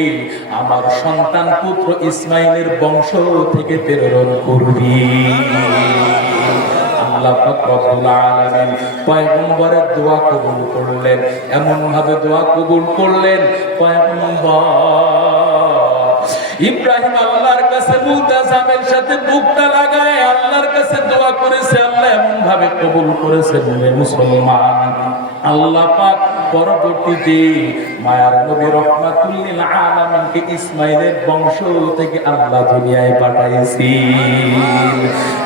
আমার সন্তান পুত্র ইসমাইলের বংশ থেকে প্রেরণ করবেন। আল্লাহ পাক রব্বুল আলামিন পয়গম্বরের দোয়া কবুল করলেন। এমন ভাবে দোয়া কবুল করলেন, পয়গম্বর ইব্রাহিম আল্লাহর কাছে মুলতাজামের সাথে বুকটা লাগায় আল্লাহর কাছে দোয়া করেছে। আল্লাহ এমন ভাবে কবুল করেছে মুসলমান। আল্লাহ পাক পরবর্তীতে মায়ার নবী রহমাতুল লিল আলামিনকে ইসমাইলের বংশ থেকে আল্লাহ দুনিয়ায় পাঠাইছি।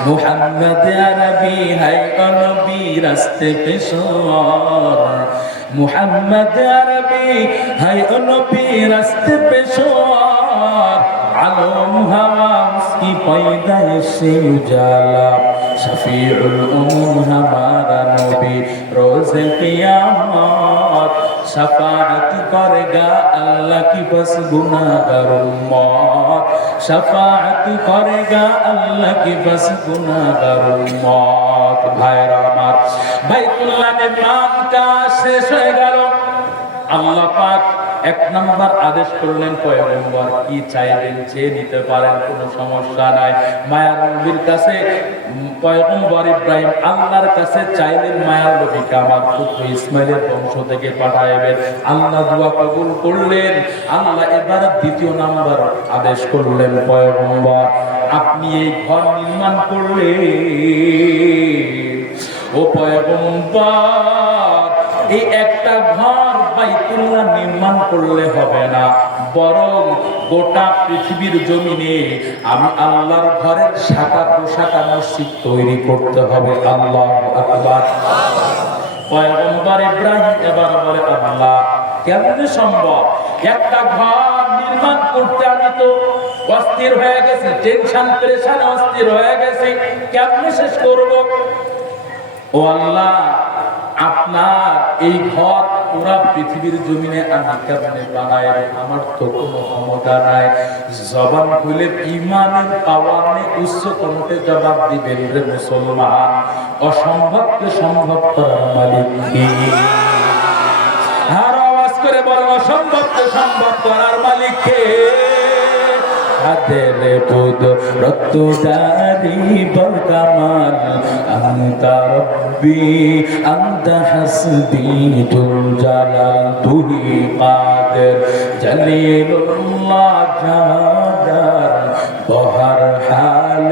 মুহাম্মদ আরবি হায় নবী রাস্তে পেশর, মুহাম্মদ আরবি হায় নবী রাস্তে পেশর, আলম হাওয়া उसकी पैदाइश से उजाला, शफीउल उम्म हमारा नबी रोज क़यामत, शफाअत करेगा अल्लाह की बस गुनाहगार उम्मत, शफाअत करेगा अल्लाह की बस गुनाहगार उम्मत। भाइरा আমার বাইতুল্লাহ নির্মাণ কাজ শেষ হয়ে গেল। আল্লাহ পাক এক নম্বর আদেশ করলেন, পয়গম্বর কি চাইবেন চেয়ে নিতে পারেন, কোনো সমস্যা নাই। মায়ার নবীর কাছে পয়গম্বর ইব্রাহিম আল্লাহর কাছে চাইলেন মায়ার নবীকে আমার পুত্র ইসমাইলের বংশ থেকে পাঠাইবেন। আল্লাহ দোয়া কবুল করলেন। আল্লাহ এবার দ্বিতীয় নাম্বার আদেশ করলেন, পয়গম্বর আপনি এই ঘর নির্মাণ করলেন। ও পয়গম্বর, এই একটা ঘর বাইতুল্লাহ নির্মাণ করলে হবে না, বরং গোটা পৃথিবীর জমিনে আমি আল্লাহর ঘরের শাখা প্রশাখা মসজিদ তৈরি করতে হবে। আল্লাহু আকবার। পয়গম্বর ইব্রাহিম এবার বলে, আল্লাহ কেমনে সম্ভব? একটা ঘর নির্মাণ করতে আমি তো অস্থির হয়ে গেছি, টেনশন পেরেশান অস্থির হয়ে গেছি, কেমনে শেষ করব? ও আল্লাহ, আপনার এই ঘর পুরা পৃথিবীর জমিনে আমি কেমনে বানাই? আমার তো কোনো ক্ষমতা নাই। জবান খুলে ইমানের পাওয়ার নিয়ে উচ্চ কণ্ঠে জবাব দিবেন, রে মুসলমান, অসম্ভবকে সম্ভব করার মালিক কে? আর আওয়াজ করে বলেন, অসম্ভবকে সম্ভব করার মালিক কে? হাতের কুদরত দারি বরকামাল, আনতা রব্বি আনতা হাসবি তুল জালাল, তুহি কাদের জলিলুল্লাহ জাদার, বহর হাল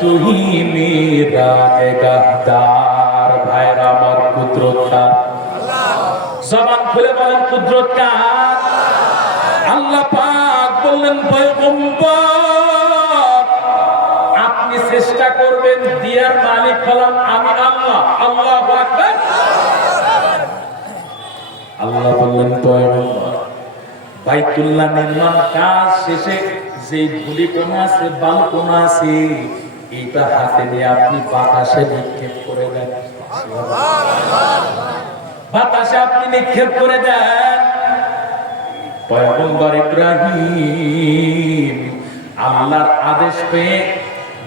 তুহি মেরা নিগাহদার। ভাইরা আমার, কুদরত কার? জবান খুলে বলেন, কুদরত কার? আল্লাহ পাক বললেন, পয়গম্বর আপনি চেষ্টা করবেন, দিয়ার মালিক হলাম আমি আল্লাহ। আল্লাহু আকবার। আল্লাহ বললেন, পয়গম্বর বাইতুল্লাহ নির্মাণ কাজ শেষে যে ধূলিকণা আছে বালুকণা আছে এটা হাতে নিয়ে আপনি বাতাসে নিক্ষেপ করে দেন, বাতাসে আপনি নিক্ষেপ করে দেন। পয়গম্বর ইব্রাহিম আল্লাহর আদেশ পেয়ে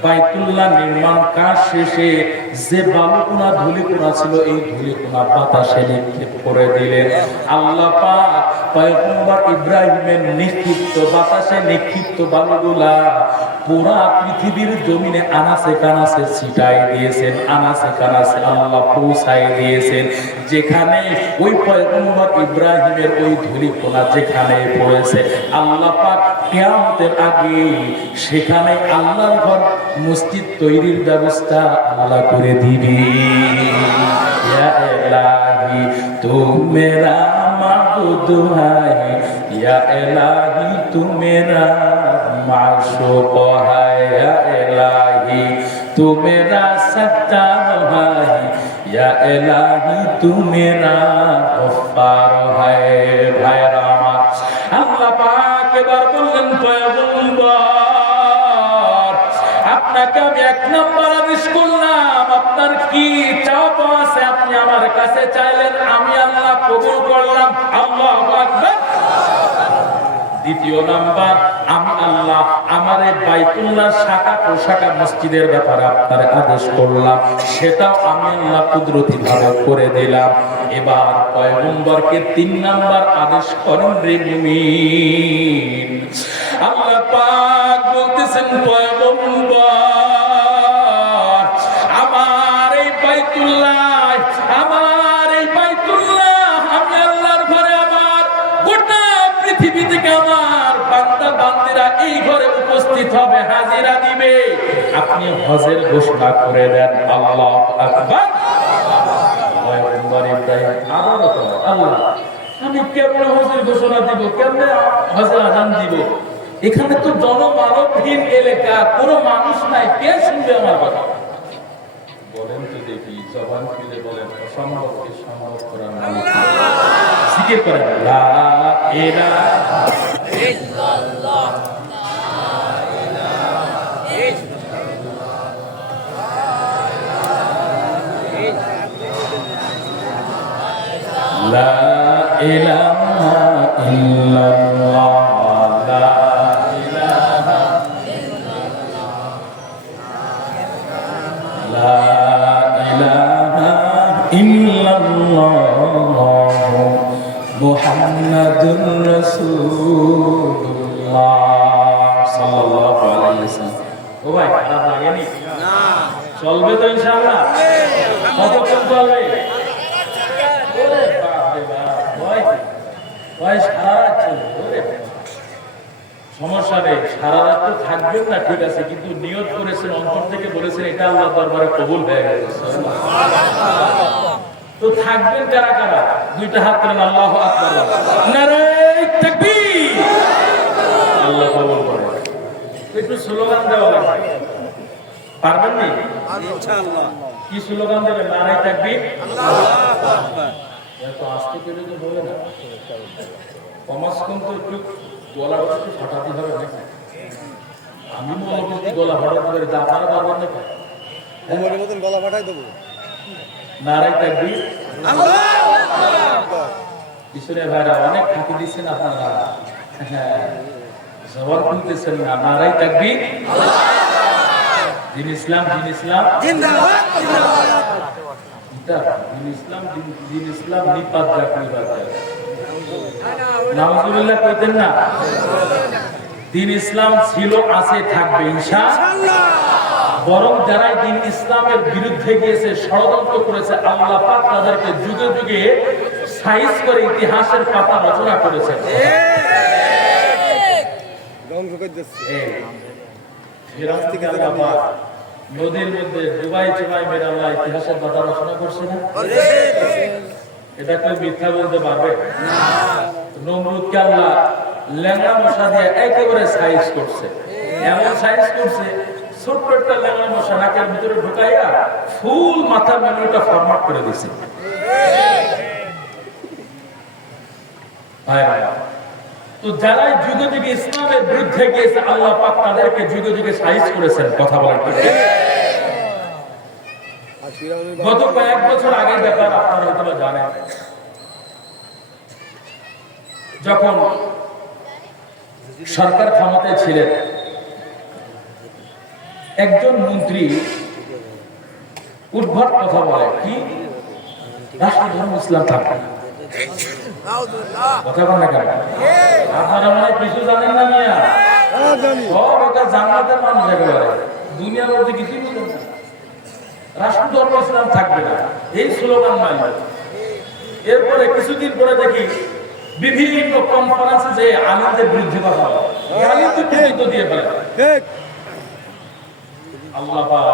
বাইতুল্লাহ নির্মাণ কাজ শেষে যে বালুকণা ধূলিকণা ছিল এই ধূলিকণা বাতাসে নিক্ষেপ করে দিলেন। আল্লাহ পাক পয়গম্বর ইব্রাহিমের নিক্ষিপ্ত বাতাসে নিক্ষিপ্ত বালুগুলা পুরা পৃথিবীর জমিনে আনাসে কানাসে ছিটাই দিয়েছেন, আনাসে কানাসে আল্লাহ পৌঁছাই দিয়েছেন। যেখানে ওই পয়গম্বর ইব্রাহিমের ওই ধূলিকণা যেখানে পড়েছে আল্লাহ পাক কিয়ামতের আগে সেখানে আল্লাহর ঘর মসজিদ তৈরির ব্যবস্থা আল্লাহ করে দিবে। ইয়া ইলাহি তু মেরা মাবুদ হায়, ইয়া ইলাহি তু মেরা মাশুক হায়, ইয়া ইলাহি তু মেরা সত্তার হায়, ইয়া ইলাহি তু মেরা গফফার হায়। ভাইরা আমার, আল্লাহ পাক এবার বললেন পয়গম্বর আপনাকে আমি এক নম্বর আদেশ করলাম, আপনার কি চাওয়া আছে আপনি আমার কাছে চাইলেন, আমি আল্লাহ কবুল করলাম। আল্লাহু আকবার। দ্বিতীয় নাম্বার, আমি আল্লাহ আমার এই বাইতুল্লাহ শাখা প্রশাখা মসজিদের ব্যাপারে আপনার আদেশ করলাম, সেটাও আমি আল্লাহ কুদরতি ভাবে করে দিলাম। এবার পয়গম্বরকে 3 নাম্বার আদেশ করেন রে মুমিন। আল্লাহ পাক বলতেছেন পয়গম্বর আমার এই বাইতুল্লাহ, আমার এই বাইতুল্লাহ আমি আল্লাহর ঘরে আমার গোটা পৃথিবী থেকে আমার বান্দা বান্দীরা এই ঘরে উপস্থিত হবে, হাজিরা দিবে। আপনি হজের ঘোষণা করে দেন। আল্লাহু আকবার। পয়গম্বর ইব্রাহিম আবারও বলেন, আল্লাহ আমি কেমনে হজের ঘোষণা দিব, কেমনে হজের আযান দিব? এখানে তো জনমানবহীন এলাকা, কোনো মানুষ নাই, কে শুনবে আমার কথা? বলেন তো দেখি, জবান খুলে বলেন, অসম্ভবকে সম্ভব করার মালিক আল্লাহ। জিকির করেন, লা ইলাহা ইল্লাল্লাহ, লা ইলাহা ইল্লাল্লাহ, লা ইলাহা ইল্লাল্লাহ, লা ইলাহা ইল্লাল্লাহ, মুহাম্মাদুর রাসূলুল্লাহ সাল্লাল্লাহু আলাইহি ওয়াসাল্লাম। ও ভাই, খারাপ লাগেনি? না। চলবে তো ইনশাআল্লাহ? কতক্ষণ চলবে? সমস্যা নেই, সারা রাত তো থাকবেন না, ঠিক আছে, কিন্তু নিয়ত করেছেন, অন্তর থেকে বলেছেন, এটা আল্লাহর দরবারে কবুল হয়ে গেছে। তো থাকবেন কারা কারা? দুইটা হাত করেন, আল্লাহু আকবার, নারে তাকবীর। আল্লাহ কবুল করে। একটু স্লোগান দেওয়া লাগবে, পারবেন না? ইনশাআল্লাহ। কি স্লোগান দেবেন? নারে তাকবীর, আল্লাহু আকবার। এত আস্তে করে তো হবে না, কমাস কম তো একটু গলাটা একটু ফাটাতে হবে নাকি? আমি মনে করছি গলা ফাটাতে পারি, আপনারা পারবেন না? ওমরের মতন গলা ফাটাই দেবো। নারে তাকবীর, আল্লাহু আকবার। পিছনে ভাইরা অনেক ফাঁকি দিচ্ছেন আপনারা, হ্যাঁ, জবান খুলতেছেন না। নারে তাকবীর, আল্লাহু আকবার। দিন ইসলাম, দিন ইসলাম জিন্দাবাদ, জিন্দাবাদ। দিন ইসলাম, দিন ইসলাম নিপাত রাখতে পারে। নাউজুবিল্লাহ কইতেন না? দিন ইসলাম ছিল, আছে, থাকবে ইনশাআল্লাহ। বরং যারা দিন ইসলামের বিরুদ্ধে গিয়েছে, ষড়যন্ত্র করেছে, আল্লাহ পাক তাদেরকে যুগে যুগে সাইজ করে ইতিহাসের পাতা রচনা করেছে। নদীর মধ্যে ডুবাই চুবাই মেরে আল্লাহ ইতিহাসের পাতা রচনা করছে না? এটা কেউ মিথ্যা বলতে পারবে না। নমরুদকে আল্লাহ ল্যাংড়া মশা দিয়ে একেবারে সাইজ করছে, এমন সাইজ করছে, ছোট্ট একটা ল্যাংড়া মশা নাকের ভিতরে ঢুকাইয়া ফুল মাথা মেনুটা ফরম্যাট করে দিছে। তো যারাই যুগে যুগে ইসলামের বিরুদ্ধে গিয়েছে আল্লাহ পাক তাদেরকে যুগে যুগে সাইজ করেছেন। কথা বলেন ঠিক? গত কয়েক বছর আগে ব্যাপার আপনারা হয়তো জানেন, যখন সরকার ক্ষমতায় ছিলেন একজন মন্ত্রী উদ্ভট কথা বলে, কি রাষ্ট্র ধর্ম ইসলাম থাকবে না। কথা বলেন না কেন? আপনারা মনে কিছু জানেন না মিয়া, সব এটা জান্নাতের মানুষ একেবারে, দুনিয়ার মধ্যে কিছুই বুঝেন না। রাষ্ট্র ধর্ম ইসলাম থাকবে না এই স্লোগান মারল। এরপরে কিছুদিন পরে দেখি বিভিন্ন কনফারেন্সে যে আলিমদের বিরুদ্ধে কথা বলে, আলিমদের দিয়ে ফেলে। আল্লাহ পাক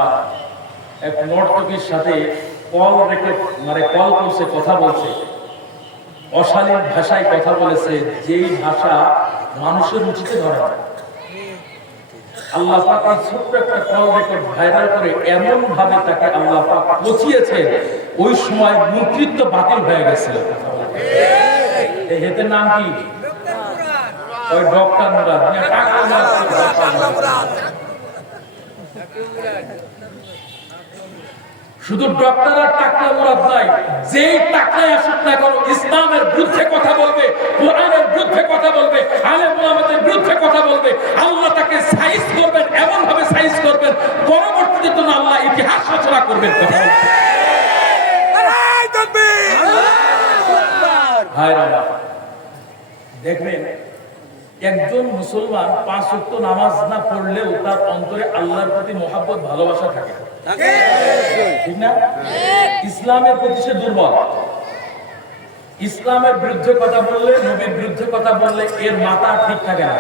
এক নর্তকীর সাথে কল রেকর্ড কল করছে, কথা বলছে, অশালীন ভাষায় কথা বলেছে, যেই ভাষা মানুষের রুচিতে ধরে না। আল্লাহ পাক এই ছোট্ট একটা কল রেকর্ড ভাইরাল করে এমন ভাবে তাকে আল্লাহ পাক পচিয়েছে, ওই সময় মন্ত্রিত্ব বাতিল হয়ে গেছিল। এই হেতের নাম কি? ওই ডক্টর মুরাদ। শুধু ডক্টর আর টাকলা মুরাদ নাই, যেই টাকলাই আসুক না কেন ইসলামের বিরুদ্ধে কথা বলবে, কোরআনের বিরুদ্ধে কথা বলবে, আলেম ওলামাদের বিরুদ্ধে কথা বলবে, আল্লাহ তাকে সাইজ করবেন, এমন ভাবে সাইজ করবেন পরবর্তীতে তো আল্লাহ ইতিহাস রচনা করবেন। দেখবেন একজন মুসলমান 5 ওয়াক্ত নামাজ না পড়লেও তার অন্তরে আল্লাহর প্রতি মহব্বত ভালোবাসা থাকে, ঠিক না? ইসলামের প্রতি সে দুর্বল। ইসলামের বিরুদ্ধে কথা বললে, নবীর বিরুদ্ধে কথা বললে এর মাথা ঠিক থাকে না।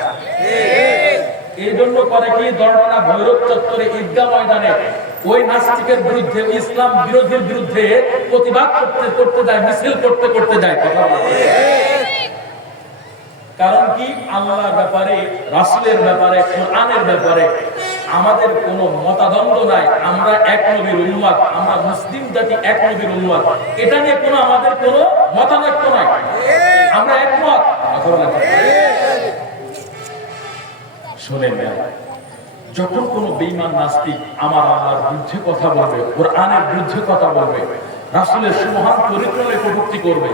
এই জন্য করে কি, দরবানা ভৈরব চত্বরে ঈদগাহ ময়দানে ওই নাস্তিকের বিরুদ্ধে, ইসলাম বিরোধীর বিরুদ্ধে প্রতিবাদ করতে করতে যায়, মিছিল করতে করতে যায়। কথা বলে কারণ কি, আল্লাহর ব্যাপারে, রাসূলের ব্যাপারে, কোরআনের ব্যাপারে আমাদের কোনো মতাদ্বন্দ্ব নাই। আমরা এক নবীর উম্মত, আমরা মুসলিম জাতি এক নবীর উম্মত, এটা নিয়ে কোনো আমাদের কোনো মতানৈক্য নাই, আমরা একমত। শুনেন, যখন কোনো বেঈমান নাস্তিক আমার আল্লাহর বিরুদ্ধে কথা বলবে, কোরআনের বিরুদ্ধে কথা বলবে, রাসূলের সুমহান চরিত্রে কটূক্তি করবে,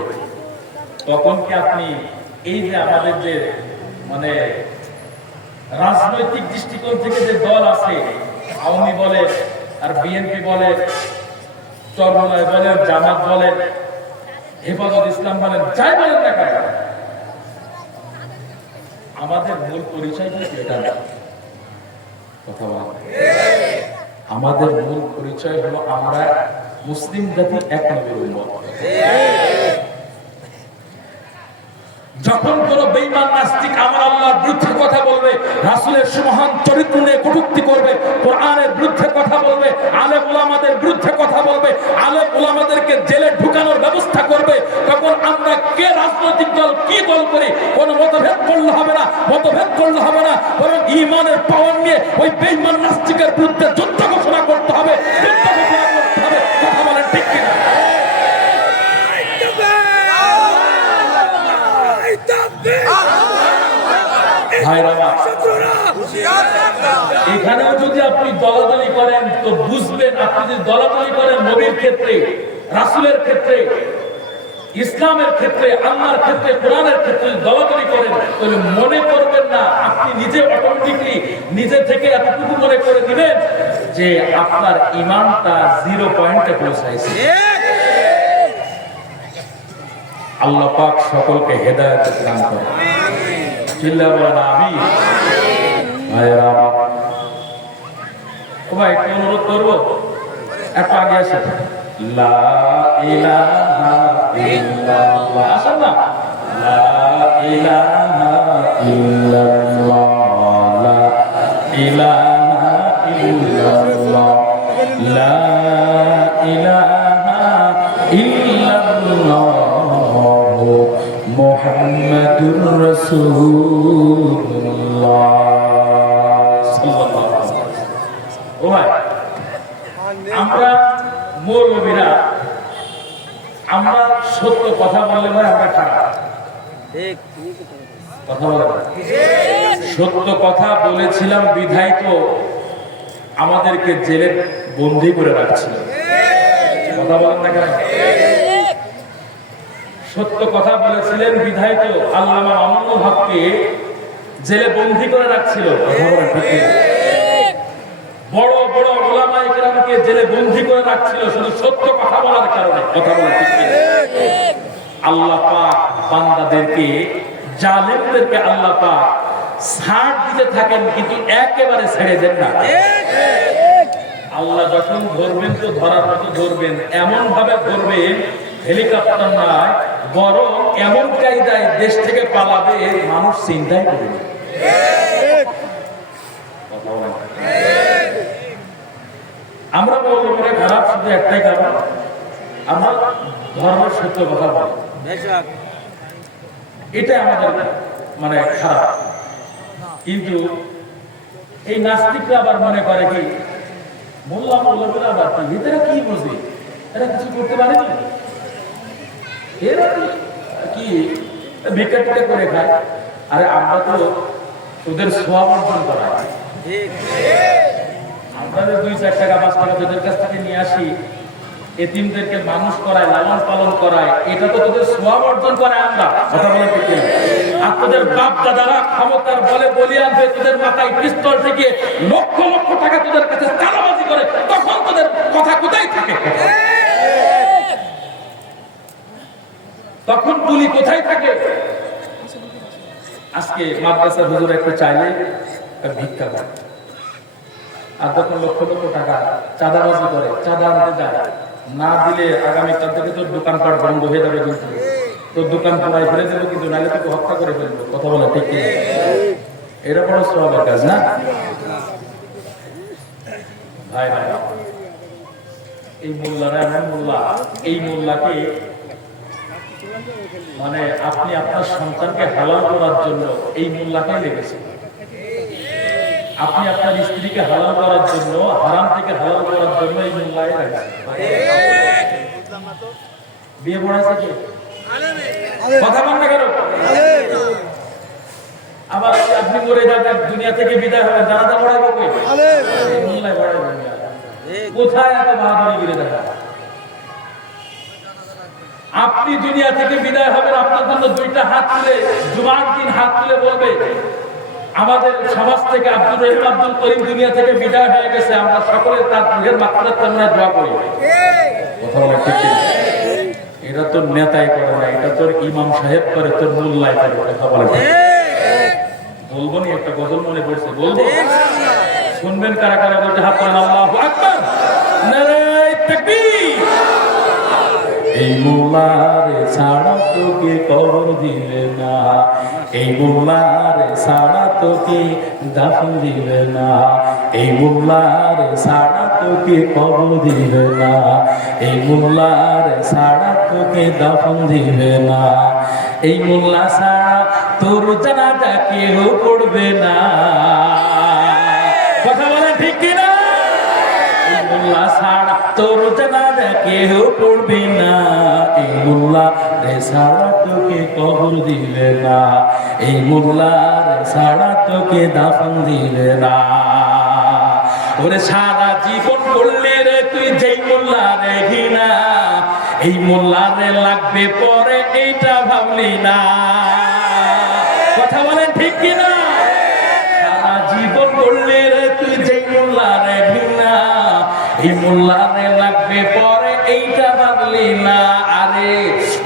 তখন কি আপনি এই যে আমাদের যে রাজনৈতিক দৃষ্টিকোণ থেকে যে দল আছে, আওয়ামী বলে আর বিএনপি বলে, চরমনায় বলে, জামাত বলে, হেফাজত ইসলাম বলে, যাই বলেন না কেন, আমাদের মূল পরিচয় কিন্তু এটা না। কথা বলা, আমাদের মূল পরিচয় হলো আমরা মুসলিম জাতি, এক নবীর উম্মত। যখন কোন বেঈমান নাস্তিক আমার আল্লাহর বিরুদ্ধে কথা বলবে, রাসূলের সুমহান চরিত্র নিয়ে কটূক্তি করবে, কোরআনের বিরুদ্ধে কথা বলবে, আলেম ওলামাদের বিরুদ্ধে কথা বলবে, আলেম ওলামাদেরকে জেলে ঢুকানোর ব্যবস্থা করবে, তখন আমরা কে রাজনৈতিক দল কি দল করি কোনো মতভেদ করলে হবে না, মতভেদ করলে হবে না, বরং ঈমানের পাওয়ার নিয়ে ওই বেঈমান নাস্তিকের বিরুদ্ধে যুদ্ধ ঘোষণা করতে হবে, যুদ্ধ ঘোষণা করতে হবে। কথা বলেন ঠিক কিনা? এখানেও যদি আপনি দলাদলি করেন তো বুঝবেন, আপনি যদি দলাদলি করেন নবীর ক্ষেত্রে, রাসূলের ক্ষেত্রে, ইসলামের ক্ষেত্রে, আল্লাহর ক্ষেত্রে, কোরআনের ক্ষেত্রে দলাদলি করেন, তবে মনে করবেন না, আপনি নিজে অটোমেটিকলি নিজে থেকে এতটুকু মনে করে দিবেন যে আপনার ঈমানটা 0 পয়েন্টে পৌঁছাইছে। আল্লাহ পাক সকলকে হেদায়েত দান করেন। চিল্লা বলেন আমিন। ভাইরা, ও ভাই, একটু অনুরোধ করবো, একটু আগে আসে। লা ইলাহা ইল্লাল্লাহ, আসেন না। লা ইলাহা ইল্লাল্লাহ, লা ইলাহা ইল্লাল্লাহ, লা ইলাহা ইল্লাল্লাহ মুহাম্মাদুর রাসূলুল্লাহ সাল্লাল্লাহু আলাইহি ওয়াসাল্লাম। ও ভাই, আমরা মৌলবীরা আমরা সত্য কথা বললে ভাই আমরা খারাপ। কথা বলে না। সত্য কথা বলেছিলাম বিধায় তো আমাদেরকে জেলে বন্দী করে রাখছিল। কথা বলেন না কেন? সত্য কথা বলেছিলেন বিধায় তো আল্লামা মামুনুল হককে জেলে বন্দী করে রাখছিল। কথা বলেন ঠিক কিনা? বড় বড় ওলামায়ে কেরামকে জেলে বন্দী করে রাখছিল শুধু সত্য কথা বলার কারণে। কথা বলেন ঠিক কিনা? আল্লাহ পাক বান্দাদেরকে, জালেমদেরকে আল্লাহ পাক ছাড় দিতে থাকেন, কিন্তু একেবারে ছেড়ে দেন না। আল্লাহ যখন ধরবেন তো ধরার মতো ধরবেন, এমন ভাবে ধরবেন হেলিকপ্টার নয়, বরং এমন কায়দায় দেশ থেকে পালাবে মানুষ চিন্তাই করবে। আমরা বলবো খারাপ শুধু একটাই কারণ, আমরা ধর্মের সত্য কথা বলি, এটা আমাদের মানে খারাপ। কিন্তু এই নাস্তিকরা আবার মনে করে কি মোল্লা মোল্লা আবার কি এরা কি বুঝবে, এরা কিছু করতে পারে না, এরা কি ভিক্ষা টিকা করে খায়। আরে আমরা তো ওদের সোয়াব অর্জন করা, আমরা 2-4 টাকা 5 টাকা তোদের কাছ থেকে নিয়ে আসি, এতিমদেরকে মানুষ করায়, লালন পালন করায়, এটা তো তোদের সোয়াব অর্জন করে। আমরা কথা বলে ঠিক না? আর তোদের বাপ দাদারা ক্ষমতার বলে বলিয়ান হয়ে তোদের মাথায় পিস্তল থেকে লক্ষ লক্ষ টাকা তোদের কাছে চাঁদাবাজি করে, তখন তোদের কথা কোথায় থাকে? তখন গুলি কোথায় থাকে? আজকে মাদ্রাসার হুজুর একটা চাইলে ভিক্ষা করে, আর তখন লক্ষ লক্ষ টাকা চাঁদাবাজি করে, চাঁদা আনতে যায়, না দিলে আগামীকাল থেকে তোর দোকানপাট বন্ধ হয়ে যাবে, কিন্তু তোর দোকান পুরাই ফেলে দেবো, কিন্তু নাহলে তোকে হত্যা করে ফেলবো। কথা বলে ঠিক কি? এরা বড় সওয়াবের কাজ না ভাই? ভাই এই মোল্লারা এমন মোল্লা, এই মোল্লাকে মানে আপনি আপনার সন্তানকে হালাল করার জন্য এই মোল্লাকে লেগেছে, আপনি আপনার স্ত্রীকে হালাল করার জন্য, হারাম থেকে হালাল করার জন্য এই মোল্লাই রাখছে। বিয়ে পড়াইছে কি? কথা বল না কেন? আবার আপনি মরে যাবেন, দুনিয়া থেকে বিদায় হবেন, জানাজা পড়াইবো কে? মোল্লাই পড়াইবো। কোথায় এত বাহাদুরি গিরে দেখা? আপনি দুনিয়া থেকে বিদায় হবেন, আপনার জন্য 2টা হাত তুলে, জুমার দিন হাত তুলে বলবে আমাদের সমাজ থেকে আব্দুর রহিম আব্দুল করিম দুনিয়া থেকে বিদায় হয়ে গেছে, আমরা সকলে তার রুহের মাগফিরাত কামনায় দোয়া করি। কথা বলে ঠিক কি? এটা তোর নেতাই করে না, এটা তোর ইমাম সাহেব করে, তোর মোল্লাই করে। কথা বলে বলবো নি? একটা গজল মনে পড়ছে, বলবো? শুনবেন কারা কারা বলতে? হাত তোলেন। আল্লাহু আকবার, নারায়ে তাকবীর। এই মোল্লারে ছাড়া তোকে কবর দিবে না, এই মোল্লারে ছাড়া তোকে দাফন দিবে না, এই মোল্লারে ছাড়া তোকে কবর দিবে না, এই মোল্লারে ছাড়া তোকে দাফন দিবে না, এই মোল্লা ছাড়া তোর জানাজা কেউ পড়বে না। কথা বলে ঠিক কিনা? এই মোল্লা ছাড়া তোর জানাজা কেউ পড়বে না, এই মোল্লা রে ছাড়া তোকে কবর দিবে না, এই মোল্লা রে ছাড়া তোকে দাফন দিবে না। ওরে সারা জীবন করলে রে তুই যেই মোল্লা রে ঘৃণা, এই মোল্লা রে লাগবে পরে এইটা ভাবলি না। কথা বলেন ঠিক কিনা? সারা জীবন করলে রে তুই যেই মোল্লা রে ঘৃণা, এই মোল্লা রে লাগবে পরে এইটা ভাবলি না। আরে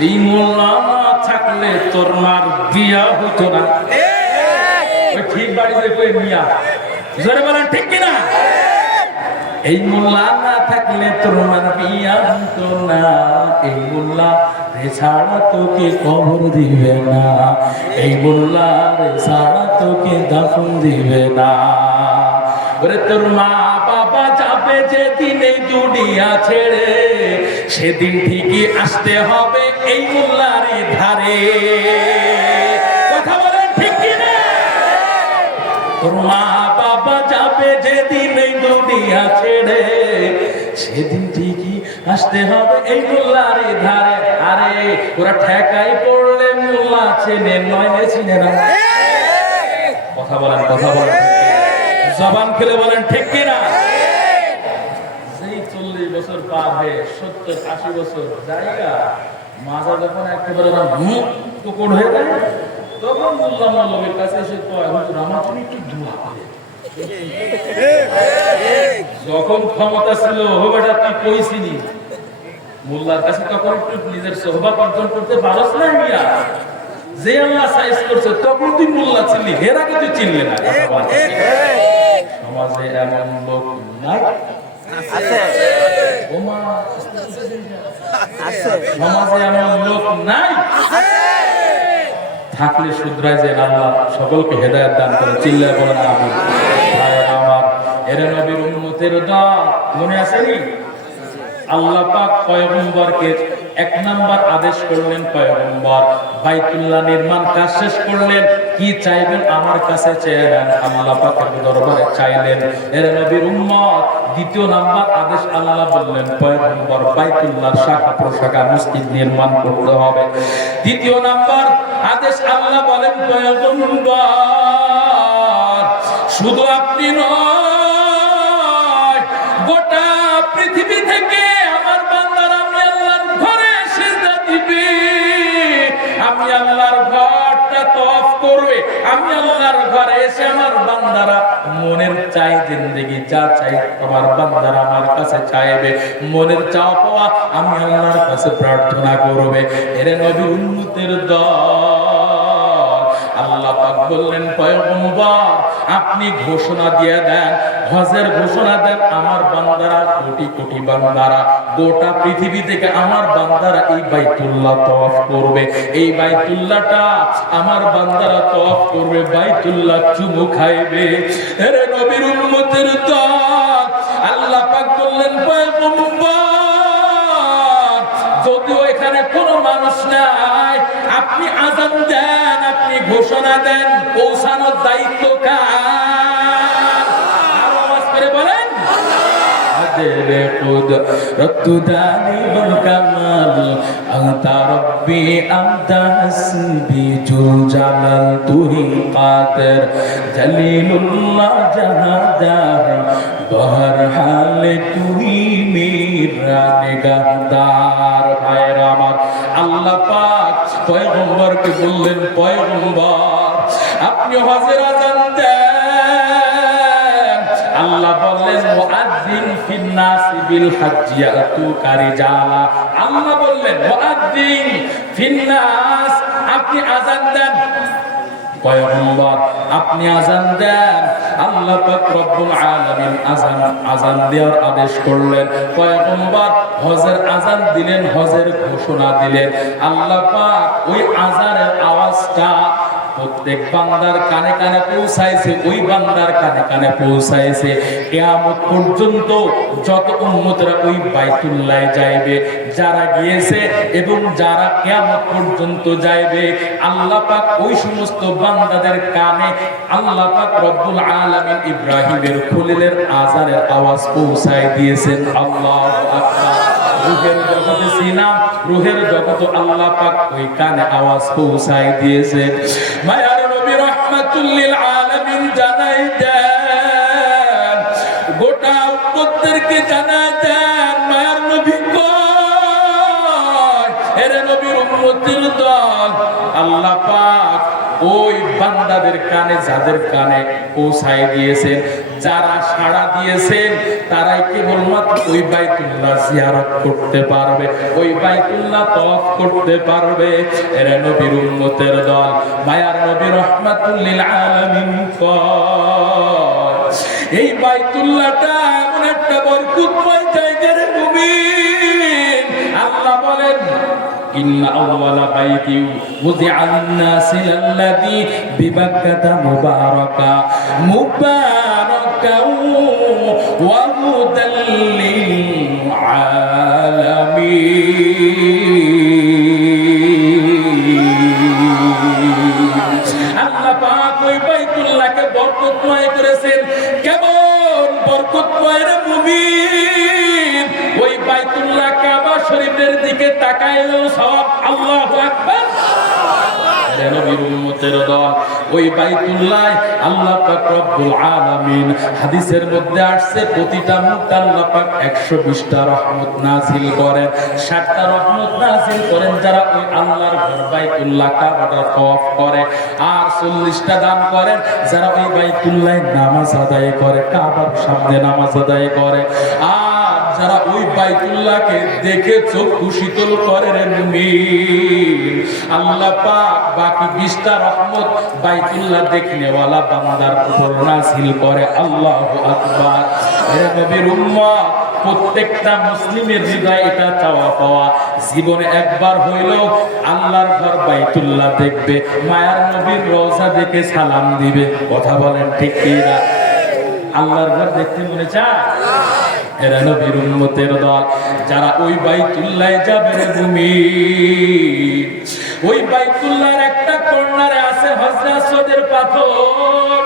এই মোল্লা না থাকলে তোর মার বিয়া হতো না। ঠিক বাড়িতে কই মিয়া, জোরে বলেন ঠিক কিনা? এই মোল্লা না থাকলে তোর মার বিয়া হতো না, এই মোল্লা রে ছাড়া তোকে কবর দিবে না, এই মোল্লা রে ছাড়া তোকে দাফন দিবে না। ওরে তোর মা বাবা যাবে যেদিন এই দুনিয়া ছেড়ে, সেদিন ঠিকই আসতে হবে এই মোল্লারই ধারে। কথা বলেন ঠিক কিনা? তোর মা বাবা যাবে যেদিন এই দুনিয়া ছেড়ে, সেদিন ঠিকই আসতে হবে এই মোল্লার ধারে। আরে ওরা ঠেকাই পড়লে মোল্লা চেনে নয় চিনে না। কথা বলেন, কথা বলেন, জবান খুলে বলেন ঠিক কিনা? যেই 40 বছর পার হয়ে 70-80 বছর জায়গা মাজা যখন একেবারে কুকুর হয়ে যায়, তখন মোল্লা মৌলবীর কাছে এসে কয়, হুজুর আমার জন্য একটু দোয়া করে। যখন ক্ষমতা ছিল ও বেটা তুই কইছিনি, মোল্লার কাছে তখন একটু নিজের সোহবাত অর্জন করতে পারস না মিয়া। যে আল্লাহ সাইজ করছে তখন তুই মোল্লা ছিলি, এর আগে তুই চিনলি না। সমাজে এমন লোক নাই সমাজে এমন লোক নাই, থাকলে শুধরাই যে আল্লাহ সকলকে হেদায়েত দান করে। চিল্লায় বলেন আমিন। আমার এর নবীর উম্মতের দল মনে আসেনি? আল্লাহ পাক পয়গম্বরকে 1 নাম্বার আদেশ করলেন, পয়গম্বর বাইতুল্লাহ নির্মাণ কাজ শেষ করলেন, কি চাইবেন আমার কাছে চেয়েলেন, আল্লাহ পাকের দরবারে চাইলেন। এর নবীর উম্মত 2 নাম্বার আদেশ আল্লাহ বললেন, পয়গম্বর বাইতুল্লাহর শাখা প্রশাখা মসজিদ নির্মাণ করতে হবে। 2 নাম্বার আদেশ আল্লাহ বলেন, পয়গম্বর শুধু আপনি নয়, গোটা পৃথিবী থেকে আমার বান্দারা আমি আল্লাহর ঘরে সিজদা দিবে, আমি আল্লাহর ঘরটা তওয়াফ করবে, আমি আল্লাহর ঘরে এসে আমার বান্দারা মনের চাই জিন্দেগি যা চাই আমার বান্দারা আমার কাছে চাইবে, মনের চাওয়া পাওয়া আমি আল্লাহর কাছে প্রার্থনা করবে। এর নবীর উম্মতের দল আল্লাহ পাক বললেন, পয়গম্বর আপনি ঘোষণা দিয়ে দেন, হজের ঘোষণা দেন, আমার বান্দারা কোটি কোটি বান্দারা গোটা পৃথিবী থেকে আমার বান্দারা এই বাইতুল্লাহ তওয়াফ করবে, এই বাইতুল্লাহটা আমার বান্দারা তওয়াফ করবে, বাইতুল্লাহ চুমু খাইবে। এর নবীর উম্মতের দল আল্লাহ পাক বললেন, পয়গম্বর যদিও এখানে কোনো মানুষ নাই, আপনি আযান দেন, আপনি ঘোষণা দেন, পৌঁছানোর দায়িত্ব কার? আরো আওয়াজ করে বলেন, আদেরে কুদরত দানিবুল কামাল আনতা রব্বি আনতা হাসবি জুল জালাল তুহি কাদের জলিলুল্লাহ জাহাদার বহর হালে তুই মেরা নিগাহদার। ভাইরা আমার, আল্লাহ পাক পয়গম্বরকে বললেন, পয়গম্বর আপনি হজের আযান দেন। আল্লাহ বললেন, মুআজ্জিন ফিন নাস বিল হজ্জ ইয়াতুকা রিজালা। আল্লাহ বললেন, মুআজ্জিন ফিন নাস, আপনি আযান দেন। পয়গম্বর আপনি আযান দেন। আল্লাহ পাক রব্বুল আলামিন আযান দেওয়ার আদেশ করলেন, পয়গম্বর হজের আযান দিলেন, হজের ঘোষণা দিলেন। আল্লাহ পাক ওই আযানের আওয়াজটা প্রত্যেক বান্দার কানে কানে পৌঁছাইছে, ওই বান্দার কানে কানে পৌঁছাইছে। কিয়ামত পর্যন্ত যত উম্মতরা ওই বাইতুল্লাহ যাইবে, যারা গিয়েছে এবং যারা কিয়ামত পর্যন্ত যাইবে, আল্লাহ পাক ওই সমস্ত বান্দাদের কানে আল্লাহ পাক রব্বুল আলামিন ইব্রাহিমের খলিলের আযানের আওয়াজ পৌঁছায় দিয়েছেন। আল্লাহু আকবার। রূহের জগতে ছিলাম, রূহের জগতে আল্লাহ পাক ওই কানে আওয়াজ পৌঁছায় দিয়েছে। মায়ার নবী রাহমাতুল লিল আলামিন জানাই দেন, গোটা উম্মতদেরকে জানাই দেন, মায়ার নবী কয়, এর নবীর উম্মতের দল আল্লাহ পাক ওই বান্দাদের কানে, যাদের কানে পৌঁছায় দিয়েছেন, যারা সাড়া দিয়েছেন, তারাই কেবলমাত্র ওই বাইতুল্লাহ জিয়ারত করতে পারবে, ওই বাইতুল্লাহ তওয়াফ করতে পারবে। এর নবীর উম্মতের দল মায়ার নবী রাহমাতুল লিল আলামিন কয়, এই বাইতুল্লাহটা এমন একটা বরকতময় জায়গা রে মুমিন। আল্লাহ বলেন, ইন্না আউওয়ালা বাইতি উযিআ লিন-নাসি আল্লাযী বিবাক্কাতা মুবারাকান ওয়া হুদাল লিল আলামিন। আল্লাহ পাক ওই বাইতুল্লাহকে বরকতময় করেছেন। কেমন বরকতময় রে মুমিন! তাকাইলেও সওয়াব। আল্লাহু আকবার। নবীর উম্মতের দল ওই বাইতুল্লাহ আল্লাহ পাক রব্বুল আলামিন হাদিসের মধ্যে আসছে প্রতিটা মুহূর্তে আল্লাহ পাক 120টা রহমত নাযিল করেন, 60টা রহমত নাযিল করেন যারা ওই আল্লাহর ঘর বাইতুল্লাহ কাবাটা তওয়াফ করে, আর 40টা দান করেন যারা ওই বাইতুল্লাহ নামাজ আদায় করে, কাবার সামনে নামাজ আদায় করে, আর যারা ওই বাইতুল্লাহকে দেখে চক্ষু শীতল করে রে মুমিন, আল্লাহ পাক বাকি 20টা রহমত বাইতুল্লাহ দেখনেওয়ালা বান্দার উপর নাযিল করে। আল্লাহু আকবার। হে নবীর উম্মত, প্রত্যেকটা মুসলিমের হৃদয়ে এটা চাওয়া পাওয়া, জীবনে একবার হইলেও আল্লাহর ঘর বাইতুল্লাহ দেখবে, মায়ার নবীর রওজা দেখে সালাম দিবে। কথা বলেন ঠিক কি না? আল্লাহর ঘর দেখতে মনে চায়? এরা নবীর উম্মতের দল যারা ওই বাইতুল্লাহ যাবে রে মুমিন, ওই বাইতুল্লাহর একটা কর্নারে আছে হযরত আসওয়াদের পাথর।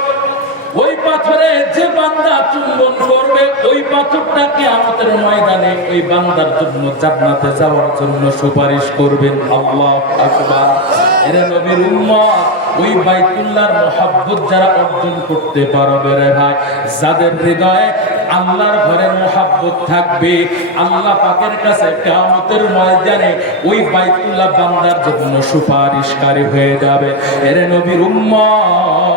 ওই পাথরে যে বান্দা চুম্বন করবে ওই পাথরটা কিয়ামতের ময়দানে ওই বান্দার জন্য জান্নাতে যাওয়ার জন্য সুপারিশ করবেন। আল্লাহু আকবার। এরা নবীর উম্মত, ওই বাইতুল্লাহর মহব্বত যারা অর্জন করতে পারবে রে ভাই, যাদের হৃদয়ে আল্লাহর ঘরের মহব্বত থাকবে, আল্লাহ পাকের কাছে কিয়ামতের ময়দানে ওই বাইতুল্লাহ বান্দার জন্য সুপারিশকারী হয়ে যাবে। এরে নবীর উম্মত,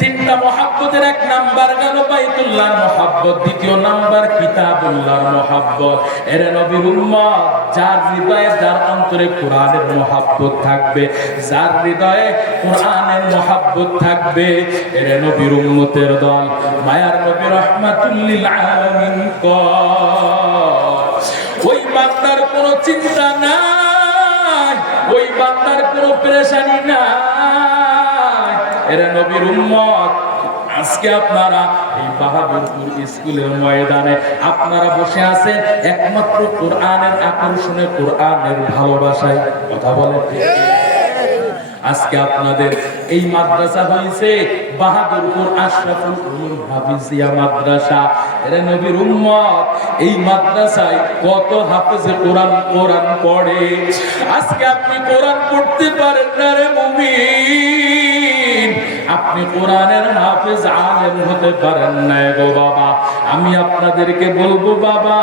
তিনটা মহব্বতের এক নাম্বার গেল বাইতুল্লাহর মহব্বত, দ্বিতীয় নাম্বার কিতাবুল্লাহর মহব্বত। এরে নবীর উম্মত, যার হৃদয়ে যার অন্তরে কোরআনের মহব্বত থাকবে, যার হৃদয়ে কোরআনের মহব্বত থাকবে, এরে নবীর উম্মতের দল মায়ার নবী রাহমাতুল লিল আলামিন ওই বান্দার কোনো চিন্তা নাই, ওই বান্দার কোনো পেরেশানি নাই। এরে নবীর উম্মত, আজকে আপনারা এই বাহাদুরপুর স্কুলের ময়দানে আপনারা বসে আছেন একমাত্র কোরআনের আকর্ষণে, কোরআনের ভালোবাসায়। কথা বলেন। আজকে আপনাদের এই মাদ্রাসা হয়েছে বাহাদুরপুর আশরাফুল উলুম হাফিজিয়া মাদ্রাসা। এর নবীর উম্মত, এই মাদ্রাসায় কত হাফেজে কোরআন পড়ে। আজকে আপনি কোরআন পড়তে পারেন না রে মুমিন, আপনি কোরআনের হাফেজ আলেম হতে পারেন না গো বাবা। আমি আপনাদেরকে বলবো বাবা,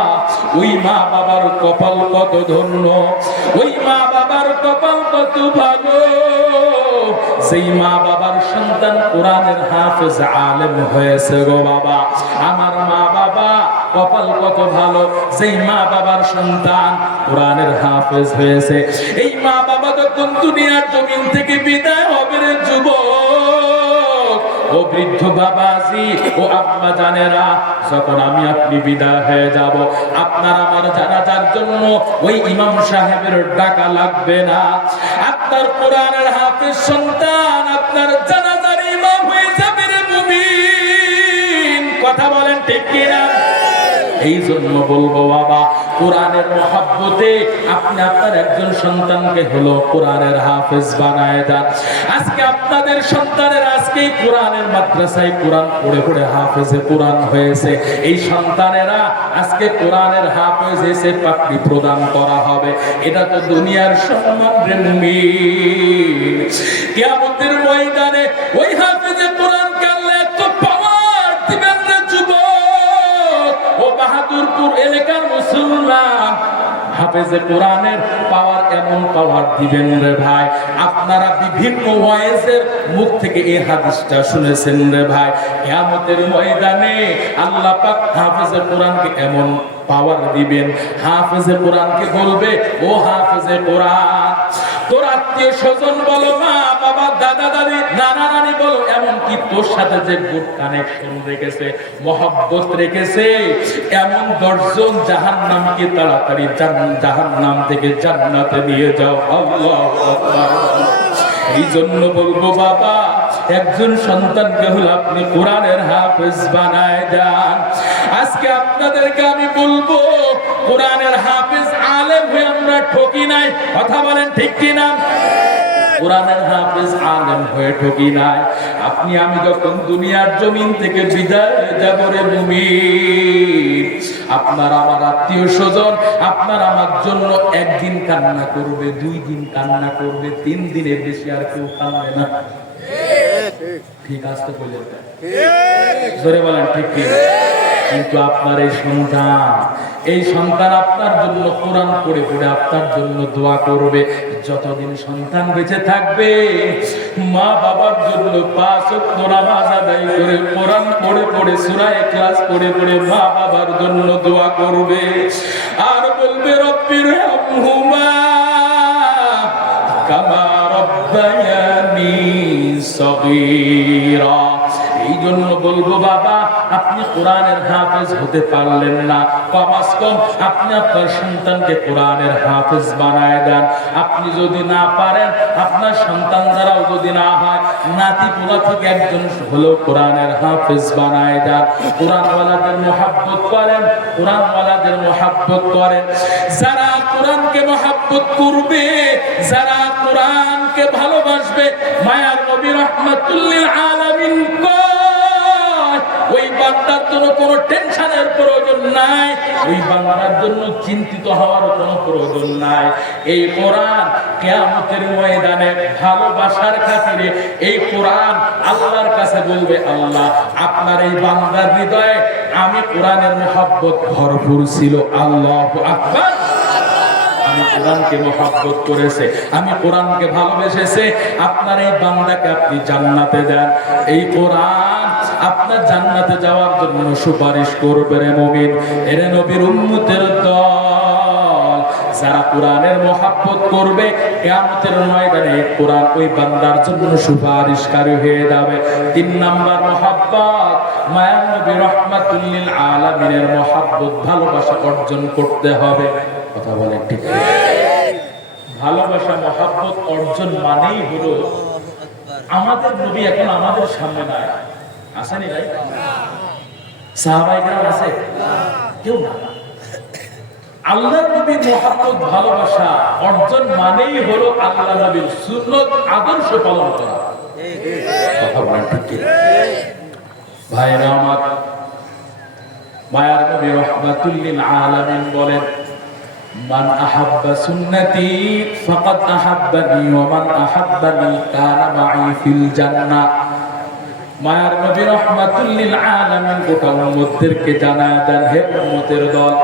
ওই মা বাবার কপাল কত ধন্য, ওই মা বাবার কপাল কত ভালো, সেই মা বাবার সন্তান কোরআনের হাফেজ আলেম হয়েছে গো বাবা। আমার মা বাবা কপাল কত ভালো, যেই মা বাবার সন্তান কোরআনের হাফেজ হয়েছে। এই মা বাবা যখন দুনিয়ার জমিন থেকে বিদায় হবে রে যুবক, ও বৃদ্ধ বাবাজি, ও আম্মা জানেরা, যখন আমি আপনি বিদায় হয়ে যাব, আপনার আমার জানাজার জন্য ওই ইমাম সাহেবের ডাকা লাগবে না। আপনার কোরআনের হাফেজ সন্তান আপনার জানাজার ইমাম হয়ে যাবে রে মুমিন। কথা বলেন ঠিক কি না? এই জন্য বলবো বাবা, কোরআনের মহব্বতে আপনি আপনার একজন সন্তানকে হলো কোরআনের হাফেজ বানায় দেন। আজকে আপনাদের সন্তানের আজকেই কোরআনের মাদ্রাসায় কোরআন পড়ে পড়ে হাফেজে কোরআন হয়েছে। এই সন্তানেরা আজকে কোরআনের হাফেজ এসে পাকড়ি প্রদান করা হবে। এটা তো দুনিয়ার সম্মান রে মুমিন। কিয়ামতের ময়দানে ওই হাফেজে কোরআন কাল্লা এত পাওয়ার দিবেন রে যুবক, ও বাহাদুরপুর এলাকার মুসলমান, হাফেজে কোরআনের পাওয়ার এমন পাওয়ার দিবেন রে ভাই, আপনারা বিভিন্ন ওয়াইজের মুখ থেকে এই হাদিসটা শুনেছেন রে ভাই। কিয়ামতের ময়দানে আল্লাহ পাক হাফেজে কোরআনকে এমন পাওয়ার দিবেন, হাফেজে কোরআনকে বলবে, ও হাফেজে কোরআন, তোর আত্মীয় স্বজন বলো, মা বাবা দাদা দাদি নানা নানি বলো, এমনকি তোর সাথে যে গুড কানেকশন রেখেছে, মহব্বত রেখেছে, এমন 10 জন জাহান্নামকে তাড়াতাড়ি জাহান্নাম থেকে জান্নাতে নিয়ে যাও। আল্লাহু আকবার। এই জন্য বলবো বাবা, একজন সন্তানকে হলো আপনি কোরআনের হাফেজ বানায় দেন। আজকে আপনাদেরকে আমি বলবো, কোরআনের হাফেজ আলেম হয়ে আমরা ঠকি নাই। কথা বলেন ঠিক কি না? কোরআনের হাফেজ আলেম হয়ে ঠকি নাই। আপনি আমি যখন দুনিয়ার জমিন থেকে বিদায় যাব রে মুমিন, আপনার আমার আত্মীয় স্বজন আপনার আমার জন্য একদিন কান্না করবে, 2 দিন কান্না করবে, 3 দিনের বেশি আর কেউ কাঁদবে না। ঠিক আসতে বলে জোরে বলেন ঠিক কি? কিন্তু আপনার এই সন্তান আপনার জন্য কোরআন পড়ে পড়ে আপনার জন্য দোয়া করবে। যতদিন সন্তান বেঁচে থাকবে মা বাবার জন্য 5 ওয়াক্ত নামাজ আদায় করে কোরআন পড়ে পড়ে সূরা ইখলাস পড়ে পড়ে মা বাবার জন্য দোয়া করবে আর বলবে রব্বিরহামহুমা কামা রব্বায়ানি সগীরা। এই জন্য বলবো বাবা, আপনি কোরআনের হাফেজ হতে পারলেন না, কমাস কম আপনি আপনার সন্তানকে কোরআনের হাফেজ বানায় দেন। আপনি যদি না পারেন, আপনার সন্তান দ্বারাও যদি না হয়, নাতি পোলা থেকে একজন হলো কোরআনের হাফেজ বানায় দেন। কোরআনওয়ালাদের মহব্বত করেন, কোরআনওয়ালাদের মহব্বত করেন। যারা কোরআনকে মহব্বত করবে, যারা কোরআনকে ভালোবাসবে, মায়ার নবী রাহমাতুল লিল আলামিন ওই বান্দার জন্য কোনো টেনশনের প্রয়োজন নাই, ওই বান্দার জন্য চিন্তিত হওয়ার কোনো প্রয়োজন নাই। এই কোরআন কিয়ামতের ময়দানে ভালোবাসার খাতিরে এই কোরআন আল্লাহর কাছে বলবে, আল্লাহ আপনার এই বান্দার হৃদয়ে আমি কোরআনের মহব্বত ভরপুর ছিল। আল্লাহু আকবার। আমি কোরআনকে মহব্বত করেছে, আমি কোরআনকে ভালোবেসেছে, আপনার এই বান্দাকে আপনি জান্নাতে দেন। এই কোরআন আপনার জান্নাতে যাওয়ার জন্য সুপারিশ করবে রে মুমিন। এর নবীর উম্মতের দল যারা কোরআনের মহব্বত করবে, কিয়ামতের ময়দানে কোরআন ওই বান্দার জন্য সুপারিশকারী হয়ে যাবে। 3 নাম্বার মহব্বত, মায়ার নবী রাহমাতুল লিল আলামিনের মহব্বত ভালোবাসা অর্জন করতে হবে। কথা বলেন ঠিক? ভালোবাসা মহব্বত অর্জন মানেই হলো আমাদের নবী এখন আমাদের সামনে নাই, আসেনি ভাই? সাহাবায়ে কেরাম আছে? কেউ না। আল্লাহর নবীর মহব্বত ভালোবাসা অর্জন মানেই হলো আল্লাহ নবীর সুন্নাত আদর্শ পালন করা। কথা বলেন ঠিক? ভাইরা আমার, মায়ার নবী রাহমাতুল লিল আলামিন বলেন, মান আহাব্বা সুন্নতি ফাকাদ আহাব্বানি ওয়া মান আহাব্বানি কানা মাই ফিল জান্নাহ। মায়ার নবী রাহমাতুল লিল আলামিন গোটা উম্মতদেরকে জানায় দেন, হে উম্মতের দল,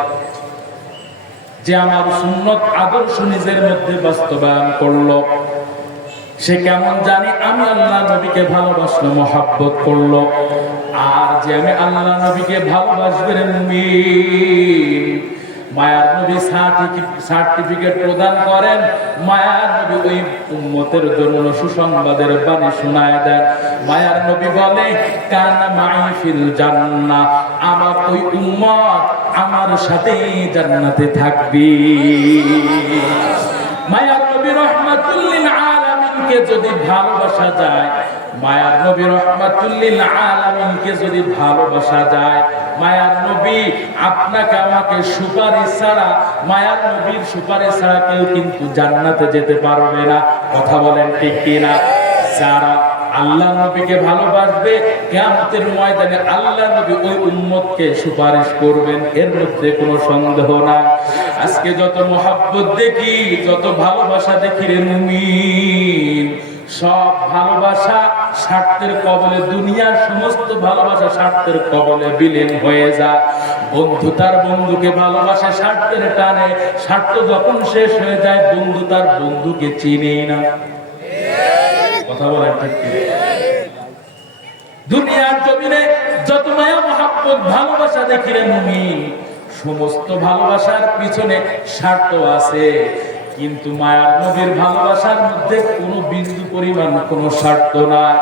যে আমার সুন্নাত আদর্শ নিজের মধ্যে বাস্তবায়ন করলো, সে কেমন জানি আমি আল্লাহ নবীকে ভালোবাসলো, মহব্বত করলো। আর যে আমি আল্লাহ নবীকে ভালোবাসবে মুমিন, মায়ার নবী সার্টিফিকেট প্রদান করেন। মায়ার নবী ওই উম্মতের জন্য সুসংবাদের বাণী শোনায় দেন। মায়ার নবী বলে, কানা মাই ফিল জান্নাহ, আমার ওই উম্মত আমার সাথে জান্নাতে থাকবে। মায়ার নবী রাহমাতুল লিল আলামিনকে যদি ভালোবাসা যায়, মায়ার নবী রাহমাতুল লিল আলামিনকে যদি ভালোবাসা যায়, মায়ার নবী আপনাকে আমাকে সুপারিশ ছাড়া, মায়ার নবীর সুপারিশ ছাড়া কেউ কিন্তু জান্নাতে যেতে পারবে না। কথা বলেন ঠিক কিনা? যারা আল্লাহ নবীকে ভালোবাসবে, কিয়ামতের ময়দানে আল্লাহ নবী ওই উম্মতকে সুপারিশ করবেন, এর মধ্যে কোনো সন্দেহ নাই। আজকে যত মহব্বত দেখি, যত ভালোবাসা দেখি রে মুমিন, সব ভালোবাসা স্বার্থের কবলে, দুনিয়ার সমস্ত ভালোবাসা স্বার্থের কবলে বিলীন হয়ে যায়। বন্ধু তার বন্ধুকে ভালোবাসে স্বার্থের টানে, স্বার্থ যখন শেষ হয়ে যায়, বন্ধু তার বন্ধুকে চিনেই না। কথা বলেন ঠিক? দুনিয়ার জমিনে যত মায়া মহব্বত ভালোবাসা দেখি রে মুমিন, সমস্ত ভালোবাসার পিছনে স্বার্থ আছে, কিন্তু মায়ার নবীর ভালোবাসার মধ্যে কোনো বিন্দু পরিমাণ কোনো স্বার্থ নাই।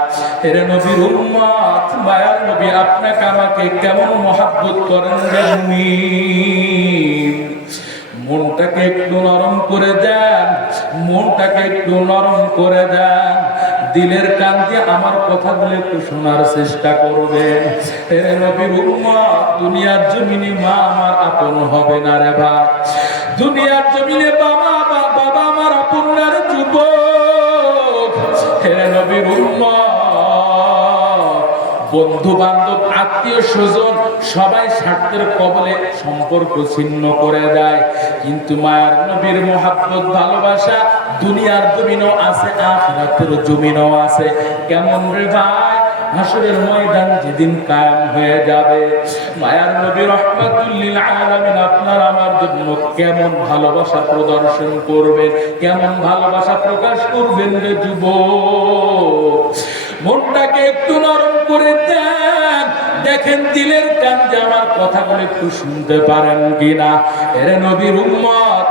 এর নবীর উম্মত, মায়ার নবী আপনাকে আমাকে কেমন মহব্বত করেন রে মুমিন। মনটাকে একটু নরম করে দেন, মনটাকে একটু নরম করে দেন, দিলের কান দিয়ে আমার কথাগুলো একটু শোনার চেষ্টা করবেন। এর নবীর উম্মত, দুনিয়ার জমিনে মা আমার আপন হবে না রে ভাই, দুনিয়ার জমিনে বাবা আমার আপন না রে যুবক। হে নবীর উম্মত, বন্ধু বান্ধব আত্মীয় স্বজন সবাই স্বার্থের কবলে সম্পর্ক ছিন্ন করে দেয়, কিন্তু মায়ার নবীর মহব্বত ভালোবাসা দুনিয়ার জমিনও আছে, আখিরাতের জমিনও আছে। কেমন রে ভাই? হাসরের ময়দান যেদিন কায়েম হয়ে যাবে, মায়ার নবী রাহমাতুল লিল আলামিন আপনার আমার জন্য কেমন ভালোবাসা প্রদর্শন করবেন, কেমন ভালোবাসা প্রকাশ করবেন রে যুবক। মনটাকে একটু নরম করে দেন, দেখেন দিলের কান যে আমার কথাগুলো একটু শুনতে পারেন কিনা। এরে নবীর উম্মত,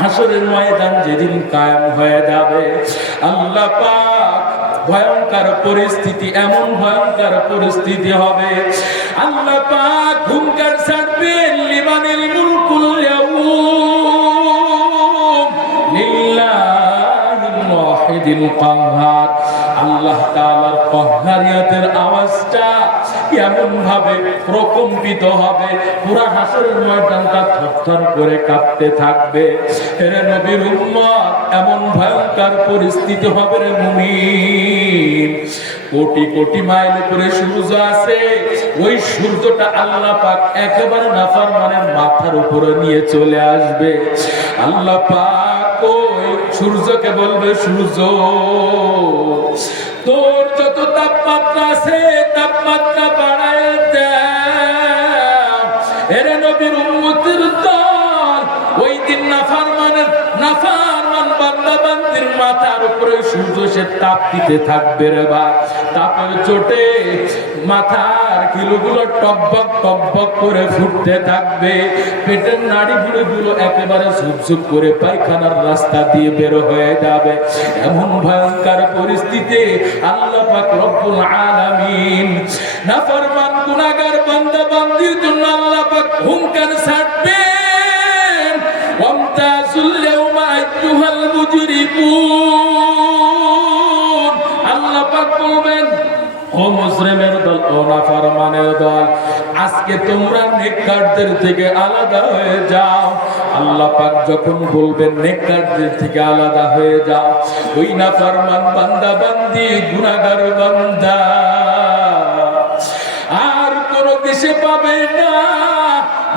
হাসরের ময়দান যেদিন কায়েম হয়ে যাবে, আল্লাহ পাক ভয়ঙ্কর পরিস্থিতি, এমন ভয়ঙ্কর পরিস্থিতি হবে, আল্লাহ পাক হুঙ্কার ছাড়বেন, লিমানিল মুলকুল ইয়াউম লিল্লাহিল ওয়াহিদিল কাহ্হার। আল্লাহ তাআলার কাহ্হারিয়াতের আওয়াজটা এমন ভাবে প্রকম্পিত হবে, পুরা হাসরের ময়দানটা থরথর করে কাঁপতে থাকবে। রে নবীর উম্মত, এমন ভয়ঙ্কর পরিস্থিতি হবে রে মুমিন। কোটি কোটি মাইল উপরে সূর্য আছে, ওই সূর্যটা আল্লাহ পাক একেবারে নাফরমানের মাথার উপরে নিয়ে চলে আসবে। আল্লাহ পাক ওই সূর্যকে বলবে, সূর্য তোর যত তাপমাত্রা আছে তাপমাত্রা বাড়ায় দাও। এরে নবীর উম্মতের দল, ওই দিন নাফরমান বান্দা বান্দির মাথার উপরে সূর্য সে তাপ দিতে থাকবে রে ভাই। তাপের চোটে মাথার কিলোগুলো টকবক টকবক করে ফুটতে থাকবে, পেটের নাড়ি ভুঁড়িগুলো একেবারে ঝুপঝুপ করে পায়খানার রাস্তা দিয়ে বের হয়ে যাবে। এমন ভয়ঙ্কর পরিস্থিতি আল্লাহ পাক রব্বুল আলামিন নাফরমান গুনাহগার বান্দা বান্দির জন্য আল্লাহ পাক হুঙ্কার ছাড়বেন, ওয়ামতাজুল ইয়াওমা আইয়ুহাল মুজরিমুন। আল্লাহ পাক বলবেন, ও মুজরিমের দল, ও নাফরমানের দল, আজকে তোমরা নেককারদের থেকে আলাদা হয়ে যাও। আল্লাহ পাক যখন বলবেন নেককারদের থেকে আলাদা হয়ে যাও, ওই নাফরমান বান্দা বান্দি গুনাহগার বান্দা আর কোনো দেশে পাবে না।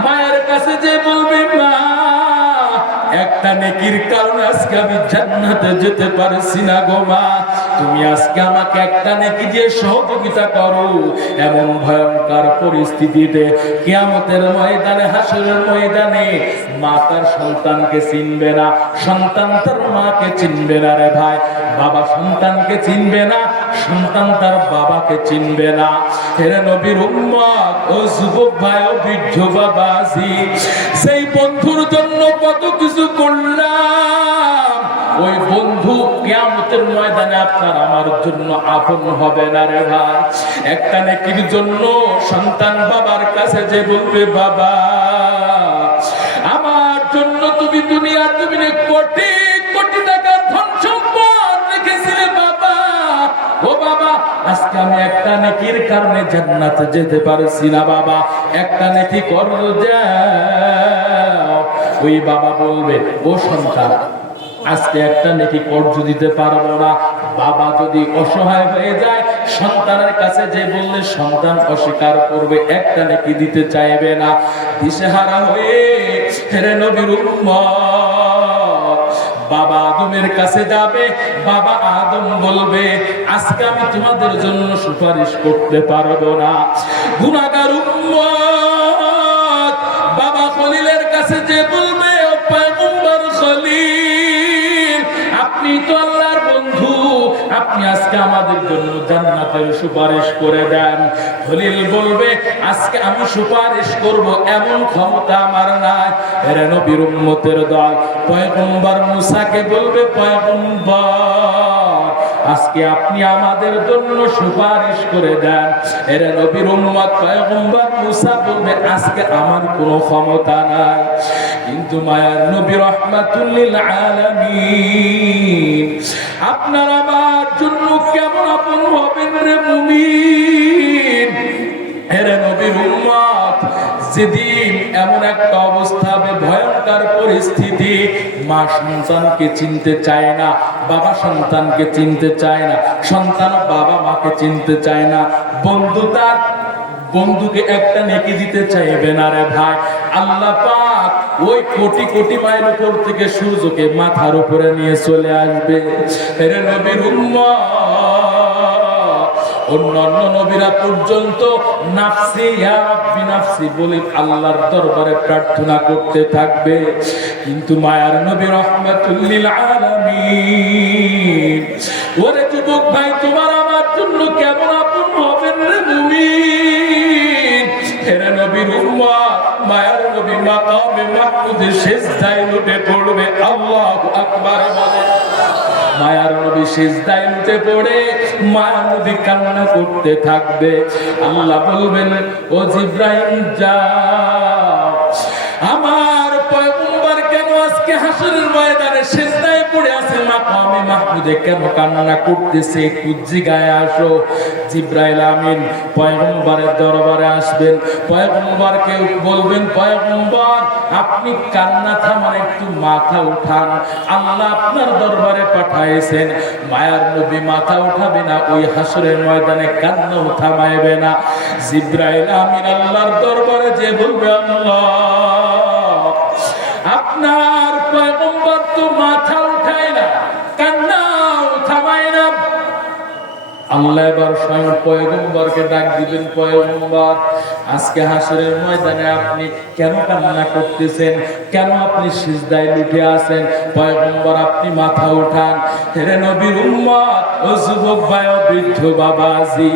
মায়ের কাছে যে বলবে, মা একটা নেকির কারণে আজকে আমি জান্নাতে যেতে পারছি না গো মা, তুমি আজকে আমাকে একটা নেকি দিয়ে সহযোগিতা করো। এমন ভয়ঙ্কর পরিস্থিতিতে কিয়ামতের ময়দানে, হাসরের ময়দানে মা তার সন্তানকে চিনবে না, সন্তান তার মাকে চিনবে না রে ভাই। বাবা সন্তানকে চিনবে না, সন্তান তার বাবাকে চিনবে না। হে নবীর উম্মত, ও যুবক ভাই, ও বৃদ্ধ বাবাজি, সেই বন্ধুর জন্য কত কিছু করলাম, ওই বন্ধু কিয়ামতের ময়দানে আপনার আমার জন্য আপন হবে না রে ভাই। একটা নেকির জন্য সন্তান বাবার কাছে যে বলবে, বাবা আমার জন্য তুমি দুনিয়ার জমিনে কোটি কোটি টাকার ধন সম্পদ রেখেছিলে বাবা, ও বাবা আজকে আমি একটা নেকির কারণে জান্নাতে যেতে পারছি না বাবা, একটা নেকি করো যাও। ওই বাবা বলবে, ও সন্তান আজকে একটা নেকি কর্জ দিতে পারবো না। বাবা যদি অসহায় হয়ে যায়, সন্তানের কাছে যে বললে সন্তান অস্বীকার করবে, একটা নেকি দিতে চাইবে না। দিশেহারা হয়ে হে নবীর উম্মত বাবা আদমের কাছে যাবে, বাবা আদম বলবে, আজকে আমি তোমাদের জন্য সুপারিশ করতে পারবো না। গুনাহগার উম্মত বাবা খলিলের কাছে যে বলবে, ও পয়গম্বর খলিল, আপনি তো আল্লাহর বন্ধু, আপনি আজকে আমাদের জন্য জান্নাতের সুপারিশ করে দেন। খলিল বলবে, আজকে আমি সুপারিশ করব এমন ক্ষমতা আমার নাই। এরা নবীর উম্মতের দল পয়গম্বর মুসাকে বলবে, পয়গম্বর আজকে আপনি আমাদের জন্য সুপারিশ করে দেন। এরা নবীর উম্মত পয়গম্বর মুসা বলবে, আজকে আমার কোনো ক্ষমতা নাই। কিন্তু মায়ার নবী রাহমাতুল লিল আলামিন আপনার আমার জন্য কেমন আপন হবেন রে মুমিন। এরা নবীর উম্মত যেদিন এমন একটা অবস্থা হবে, ভয়ঙ্কর পরিস্থিতি, মা সন্তানকে চিনতে চায় না, বাবা সন্তানকে চিনতে চায় না, সন্তান বাবা মাকে চিনতে চায় না, বন্ধু তার বন্ধুকে একটা নেকি দিতে চাইবে না রে ভাই। আল্লাহ পাক ওই কোটি কোটি মাইল উপর থেকে সূর্যকে মাথার উপরে নিয়ে চলে আসবে। এর নবীর উম্মত, অন্যান্য নবীরা পর্যন্ত নাফসি ইয়া রাব্বি নাফসি বলে আল্লাহর দরবারে প্রার্থনা করতে থাকবে, কিন্তু মায়ার নবী রাহমাতুল লিল আলামিন, ওরে যুবক ভাই, তোমার আমার জন্য কেমন আপন হবেন রে মুমিন। এরে নবীর উম্মত, মায়ার নবী মাকামে মাহমুদে সিজদায় লুটে পড়বে, আল্লাহু আকবার বলে। মায়ার নবী সিজদায় লুটে পড়ে মায়ার নবী কান্না করতে থাকবে। আল্লাহ বলবেন, ও জিবরাইল যাও, আমার পয়গম্বর কেন আজকে হাসরের ময়দানে সিজদায় পড়ে আছে, মাকামে মাহমুদে কেন কান্না করতেছে, একটু জিগায় আসো। জিবরাইল আমিন পয়গম্বরের দরবারে আসবেন, পয়গম্বরকে বলবেন, পয়গম্বর আপনি কান্না থামান, একটু মাথা উঠান, আল্লাহ আপনার দরবারে পাঠাইছেন। মায়ার নবী মাথা উঠাবে না, ওই হাসরের ময়দানে কান্নাও থামাইবে না। জিবরাইল আমিন আল্লাহর দরবারে যে বলবে, আল্লাহ আপনার পয়গম্বর তো মাথা উঠায় না, কান্নাও থামায় না। আল্লাহ এবার স্বয়ং পয়গম্বরকে ডাক দিবেন, পয়গম্বর আজকে হাসরের ময়দানে আপনি কেন কান্না করতেছেন, কেন আপনি সিজদায় লুটে আছেন? পয়গম্বর আপনি মাথা উঠান। হে নবীর উম্মত, ও যুবক ভাই, ও বৃদ্ধ বাবাজি,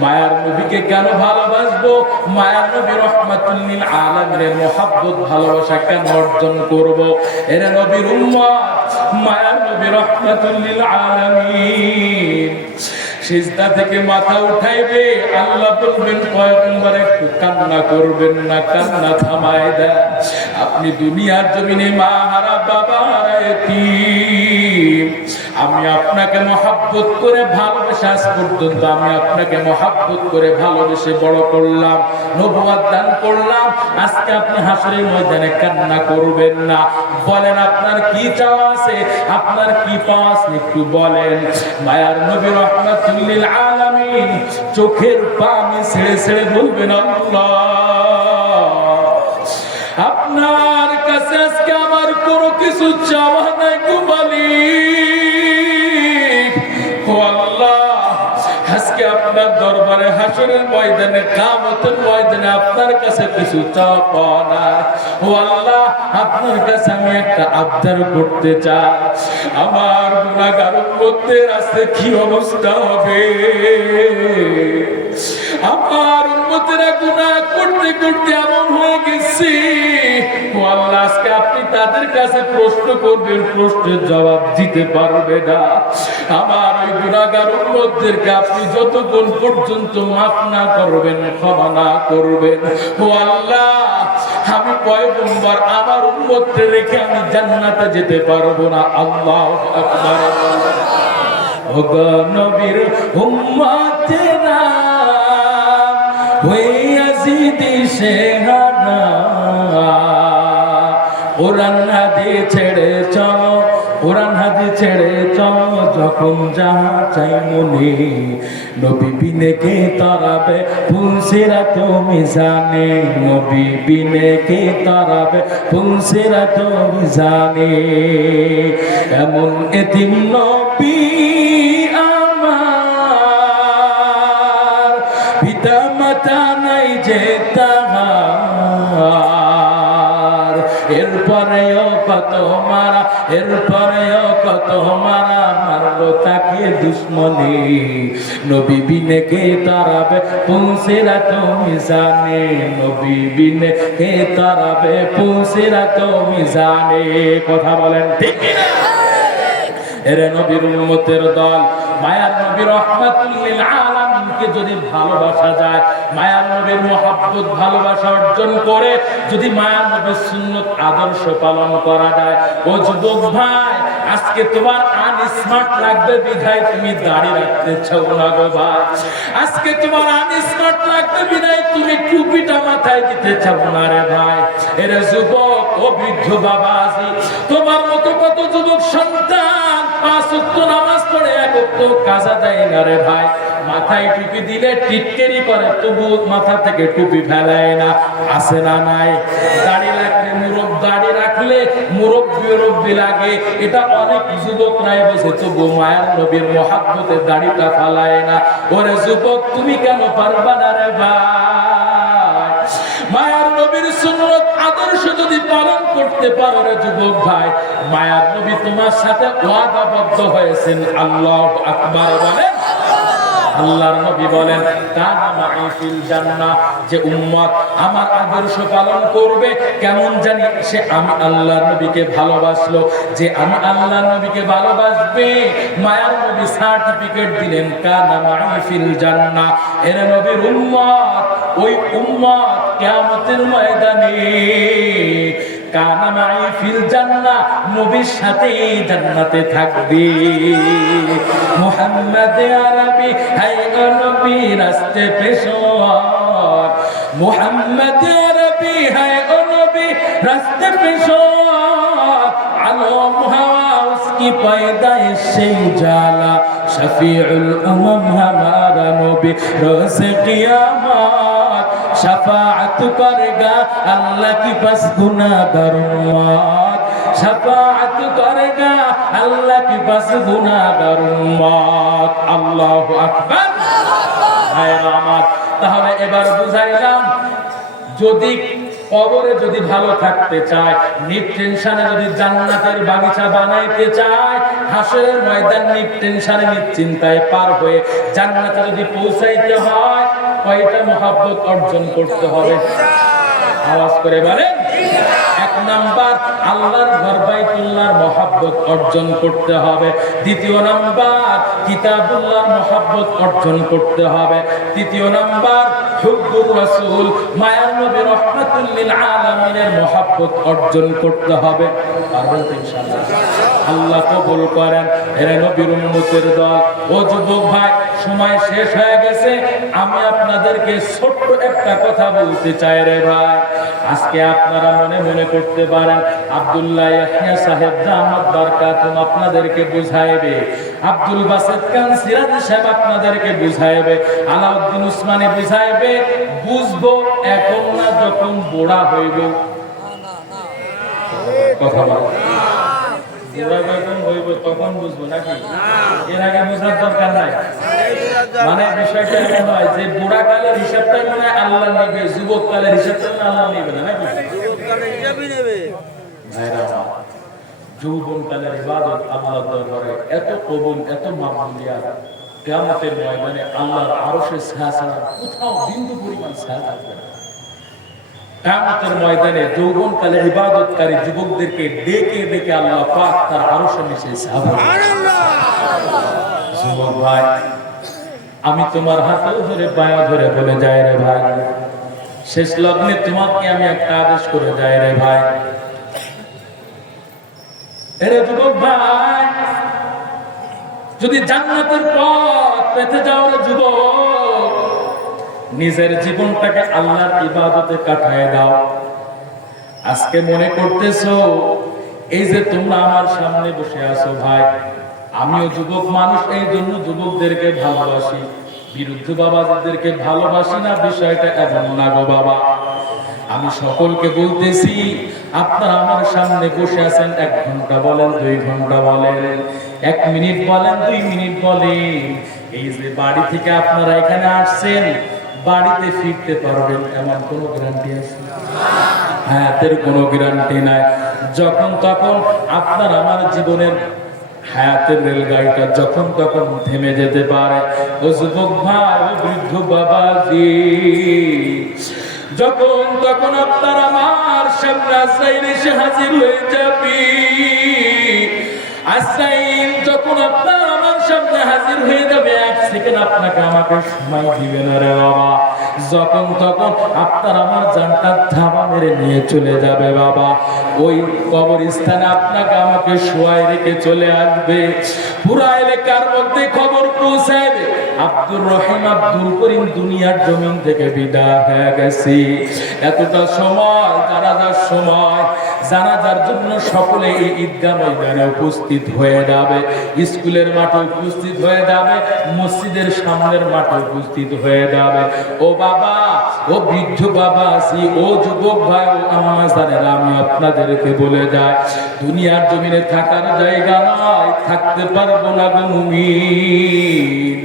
মায়ার নবীকে কেন ভালোবাসবো? মায়ার নবী রাহমাতুল লিল আলামিনের মহব্বত ভালোবাসা কেন অর্জন করব? হে নবীর উম্মত, মায়ার নবী রাহমাতুল লিল আলামিন সিজদা থেকে মাথা উঠাইবে, আল্লাহ বলবেন, পয়গম্বর একটু কান্না করবেন না, কান্না থামায় দেন। আপনি দুনিয়ার জমিনে মা হারা বাবা হারা এতিম, আমি আপনাকে মহব্বত করে ভালোবেসে আজ পর্যন্ত আমি আপনাকে মহব্বত করে ভালোবেসে বড় করলাম, নবুয়ত দান করলাম। আজকে আপনি হাসরের ময়দানে কান্না করবেন না। বলেন আপনার কি চাওয়া আছে, আপনার কি পাওয়া আছে, একটু বলেন। মায়ার নবী রাহমাতুল লিল আলামিন চোখের পানি ছেড়ে ছেড়ে বলবেন, আল্লাহ আপনার কাছে আজকে আমার কোনো কিছু চাওয়া নাই গো মালিক। ও আল্লাহ, আজকে আপনার দরবারে হাসরের ময়দানে কিয়ামতের ময়দানে আপনার কাছে কিছু চাওয়া পাওয়া নাই। ও আল্লাহ, আপনার কাছে আমি একটা আবদার করতে চাই। আমার গুনাহগার উম্মতের আজকে কি অবস্থা হবে? আমার উম্মতেরা গুনাহ করতে করতে এমন হয়ে গেছে, ও আল্লাহ আজকে আপনি তাদের কাছে প্রশ্ন করবেন, প্রশ্নের জবাব দিতে পারবে না। আমার ওই গুনাহগার উম্মতদেরকে আপনি যতক্ষণ পর্যন্ত মাফ না করবেন, ক্ষমা না করবেন, ও আল্লাহ আমি পয়গম্বর আমার উম্মতকে রেখে আমি জান্নাতে যেতে পারবো না। আল্লাহু আকবার। ও নবীর উম্মতেরা হইয়া জিদি শেহানা, কোরআন হাদিস ছেড়ে চলো, কোরআন হাদিস ছেড়ে চলো, যখন যাহা চাই মনে, নবী বিনে কে তারাবে ফুলসিরা তুমি জানে, নবী বিনে কে তারাবে ফুলসিরা তুমি জানে। এমন এতিম নবী আমার, পিতা মাতা নাই যে তাহার, এরপরেও কত মারা, এরপরেও কত মারা, মারলো তাকে দুশ্মনে, নবী বিনে কে তারাবে পুলসিরা তুমি জানে, নবী বিনে কে তারাবে পুলসিরা তুমি জানে। কথা বলেন ঠিক না? এরে নবীর উম্মতের দল, মায়ার নবী রাহমাতুল লিল আলামিনকে যদি ভালোবাসা যায়, মায়ার নবীর মহব্বত ভালোবাসা অর্জন করে যদি মায়ার নবীর সুন্নত আদর্শ পালন করা যায়, ও যুবক ভাই আজকে তোমার আনস্মার্ট লাগবে বিধায় তুমি দাড়ি রাখতে চাও না গো ভাই। আজকে তোমার আনস্মার্ট লাগবে বিধায় তুমি টুপিটা মাথায় দিতে চাও না রে ভাই। এরে যুবক ও বৃদ্ধ বাবাজি, তোমার মতো কত যুবক সন্তান 5 ওয়াক্ত নামাজ পড়ে 1 ওয়াক্ত কাজা দেয় না রে ভাই, মাথায় টুপি দিলে টিটকেরি করে, তবু মাথা থেকে টুপি ফেলায় না, আছে না নাই? দাড়ি রাখলে মুরব্বি লাগে, এটা অনেক যুবকরাই বসে, তবু মায়ার নবীর মহব্বতে দাড়িটা ফালায় না। ওরে যুবক, তুমি কেন পারবা না রে ভাই? মায়ার নবীর সুন্নাত আদর্শ যদি পালন করতে পারো রে যুবক ভাই, মায়ার নবী তোমার সাথে ওয়াদাবদ্ধ হয়েছেন। আল্লাহু আকবার বলেন। আল্লাহর নবী বলেন, কানা মাই ফিল জান্নাহ, যে উম্মত আমার আদর্শ পালন করবে, কেমন জানি সে আমি আল্লাহর নবীকে ভালোবাসলো। যে আমি আল্লাহর নবীকে ভালোবাসবে, মায়ার নবী সার্টিফিকেট দিলেন, কানা মাই ফিল জান্নাহ। এর নবীর উম্মত, ওই উম্মত কিয়ামতের ময়দানে কানা মাই ফিল জান্নাহ, নবীর সাথে জান্নাতে থাকবে। মুহাম্মদ আরবি হায় নবী রাস্তে পেশোয়ার, মুহাম্মদ আরবি হায় নবী রাস্তে পেশোয়ার, আলম হওয়া उसकी पैदाइश से उजाला, शफीउल उमम हमारा नबी रोज़ क़ियामत, शफाअत करेगा अल्लाह की बस गुनाहगार उम्मत, शफाअत करेगा अल्लाह की बस गुनाहगार उम्मत। আল্লাহু আকবার। তাহলে এবার বুঝাইলাম, যদি কবরে যদি ভালো থাকতে চায়, নিট টেনশনে যদি জান্নাতের বাগিচা বানাইতে চায়, হাসরের ময়দান নিট টেনশনে নিশ্চিন্তায় পার হয়ে জান্নাতে যদি পৌঁছাইতে হয়, কয়টা মহব্বত অর্জন করতে হবে? আওয়াজ করে বলেন। 1 নাম্বার, আল্লাহর ঘর বাইতুল্লাহর মহব্বত অর্জন করতে হবে। 2 নাম্বার, কিতাবুল্লাহর মহব্বত অর্জন করতে হবে। 3 নাম্বার, হুব্বুর রাসূল মায়ার নবী রাহমাতুল লিল আলামিনের মহব্বত অর্জন করতে হবে। পারবেন তো ইনশাআল্লাহ? আল্লাহ কবুল করেন। এরে নবীর উম্মতের দল, ও যুবক ভাই, সময় শেষ হয়ে গেছে। আমি আপনাদেরকে ছোট্ট একটা কথা বলতে চাই রে ভাই। আজকে আপনারা মনে মনে করতে পারেন আব্দুল্লাহ ইয়াহইয়া সাহেব দামাত বারকাতুম আপনাদেরকে বুঝাইবে, আব্দুল বাসিত খান সিরাজি সাহেব আপনাদেরকে বুঝাইবে, আলাউদ্দিন উসমানী বুঝাইবে। বুঝবো এখন না, যখন বুড়া হইব। কথা বল, বুড়া যখন হইব তখন বুঝবো নাকি? এর আগে বুঝার দরকার নাই। মানে বিষয়টা এমন হয় যে বুড়া কালের হিসাবটাই মনে হয় আল্লাহ নেবে, যুবক কালের হিসাবটা মনে আল্লাহ নেবে না, নাকি? যৌবন কালের ইবাদত আল্লাহর দরবারে এত কবুল, এত মাকবুলিয়াত, কিয়ামতের ময়দানে আল্লাহর আরশের ছায়া ছাড়া কোথাও বিন্দু পরিমাণ ছায়া থাকবে না। কিয়ামতের ময়দানে যৌবন কালে ইবাদতকারী যুবকদেরকে ডেকে ডেকে আল্লাহ পাক তার আরশের নিচে ছায়া দেবেন। যুবক ভাই, আমি তোমার হাতে ধরে পায়া ধরে বলে যাই রে ভাই, শেষ লগ্নে তোমাকে আমি একটা আদেশ করে যাই রে ভাই। এরে যুবক ভাই, যদি জান্নাতের পথ পেতে যাও রে যুবক, নিজের জীবনটাকে আল্লাহর ইবাদতে কাটায় দাও। আজকে মনে করতেছো এই যে তোমরা আমার সামনে বসে আছো ভাই, আমিও যুবক মানুষ, এই জন্য যুবকদেরকে ভালোবাসি, বিরুদ্ধ বাবাদেরকে ভালোবাসি না। বিষয়টা এমন না গো বাবা। আমি সকলকে বলতেছি, আপনারা আমার সামনে বসে আছেন, 1 ঘন্টা বলেন, 2 ঘন্টা বলেন, 1 মিনিট বলেন, 2 মিনিট বলেন, এই যে বাড়ি থেকে আপনারা এখানে আসছেন, বাড়িতে ফিরতে পারবেন এমন কোনো গ্যারান্টি আছে? হায়াতের কোনো গ্যারান্টি নাই। যখন তখন আপনার আমার জীবনের হায়াতের রেলগাড়িটা যখন তখন থেমে যেতে পারে। ও যুবক ভাই, ও বৃদ্ধ বাবাজি, যখন তখন আপনার আমার সামনে আজরাইল এসে হাজির হয়ে যাবে। আজরাইল যখন আপনার আমার সামনে হাজির হয়ে যাবে, 1 সেকেন্ড আপনাকে আমাকে সময় দিবে না রে বাবা। যখন তখন আপনার আমার জানটা ধাবা মেরে নিয়ে চলে যাবে বাবা। ওই কবরস্থানে আপনাকে আমাকে শোয়ায় রেখে চলে আসবে। পুরা এলাকার মধ্যে খবর পৌঁছাবে, আব্দুর রহিম আব্দুল করিম দুনিয়ার জমিন থেকে বিদায় হয়ে গেছে। এতটা সময়, জানাজার সময়, জানাজার জন্য সকলে এই ঈদগাহ ময়দানে উপস্থিত হয়ে যাবে, স্কুলের মাঠে উপস্থিত হয়ে যাবে, মসজিদের সামনের মাঠে উপস্থিত হয়ে যাবে। ও বাবা, ও বৃদ্ধ বাবা আছি, ও যুবক ভাই, ও আম্মা জানেরা, আমি আপনাদেরকে বলে যাই, দুনিয়ার জমিনে থাকার জায়গা নয়, থাকতে পারবো না গো মুমিন।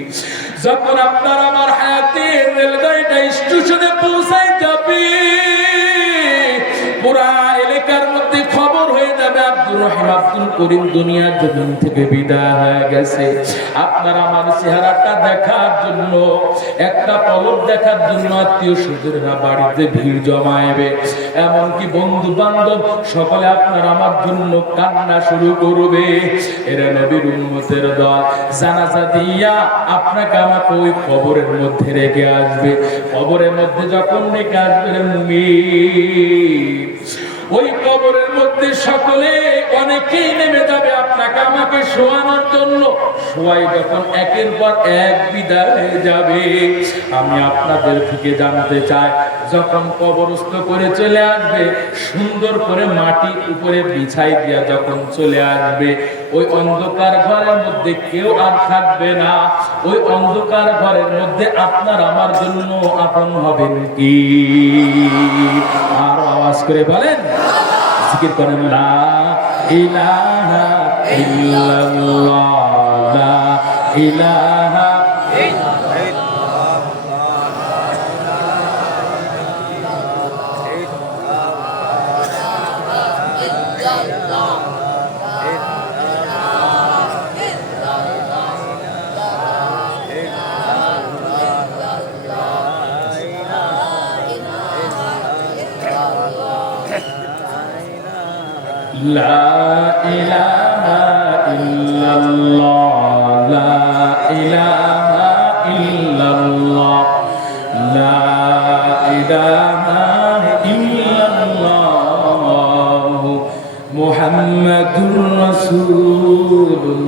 যখন আপনার আমার হায়াতের রেলগাড়িটা স্টেশনে পৌঁছায় যাবে, পুরা এলাকার মধ্যে খবর হয়ে যাবে আব্দুর রহিম আব্দুল করিম দুনিয়ার জমিন থেকে বিদায় হয়ে গেছে। আপনার আমার চেহারাটা দেখার জন্য, একটা পলক দেখার জন্য আত্মীয় স্বজনেরা বাড়িতে ভিড় জমাইবে, এমনকি বন্ধু বান্ধব সকলে আপনার আমার জন্য কান্না শুরু করবে। এরা নবীর উম্মতের দল, জানাজা দিয়া আপনাকে আমাকে ওই কবরের মধ্যে রেখে আসবে। কবরের মধ্যে যখন রেখে আসবে মুমিন, ওই কবরের মধ্যে সকলে অনেকেই নেমে যাবে আপনাকে আমাকে শোয়ানোর জন্য। শোয়াই যখন একের পর এক বিদায় হয়ে যাবে, আমি আপনাদের থেকে জানতে চাই, যখন কবরস্থ করে চলে আসবে, সুন্দর করে মাটি উপরে বিছাই দিয়া যখন চলে আসবে, ওই অন্ধকার ঘরের মধ্যে কেউ আর থাকবে না। ওই অন্ধকার ঘরের মধ্যে আপনার আমার জন্য আপন হবেন কি? আর আওয়াজ করে বলেন, জিকির করেন, লা ইলাহা ইল্লাল্লাহ, লা ইলাহা লা ইলাহা ইল্লাল্লাহ, লা ইলাহা ইল্লাল্লাহ, লা ইলাহা ইল্লাল্লাহ, মুহাম্মাদুর রাসূলুল্লাহ।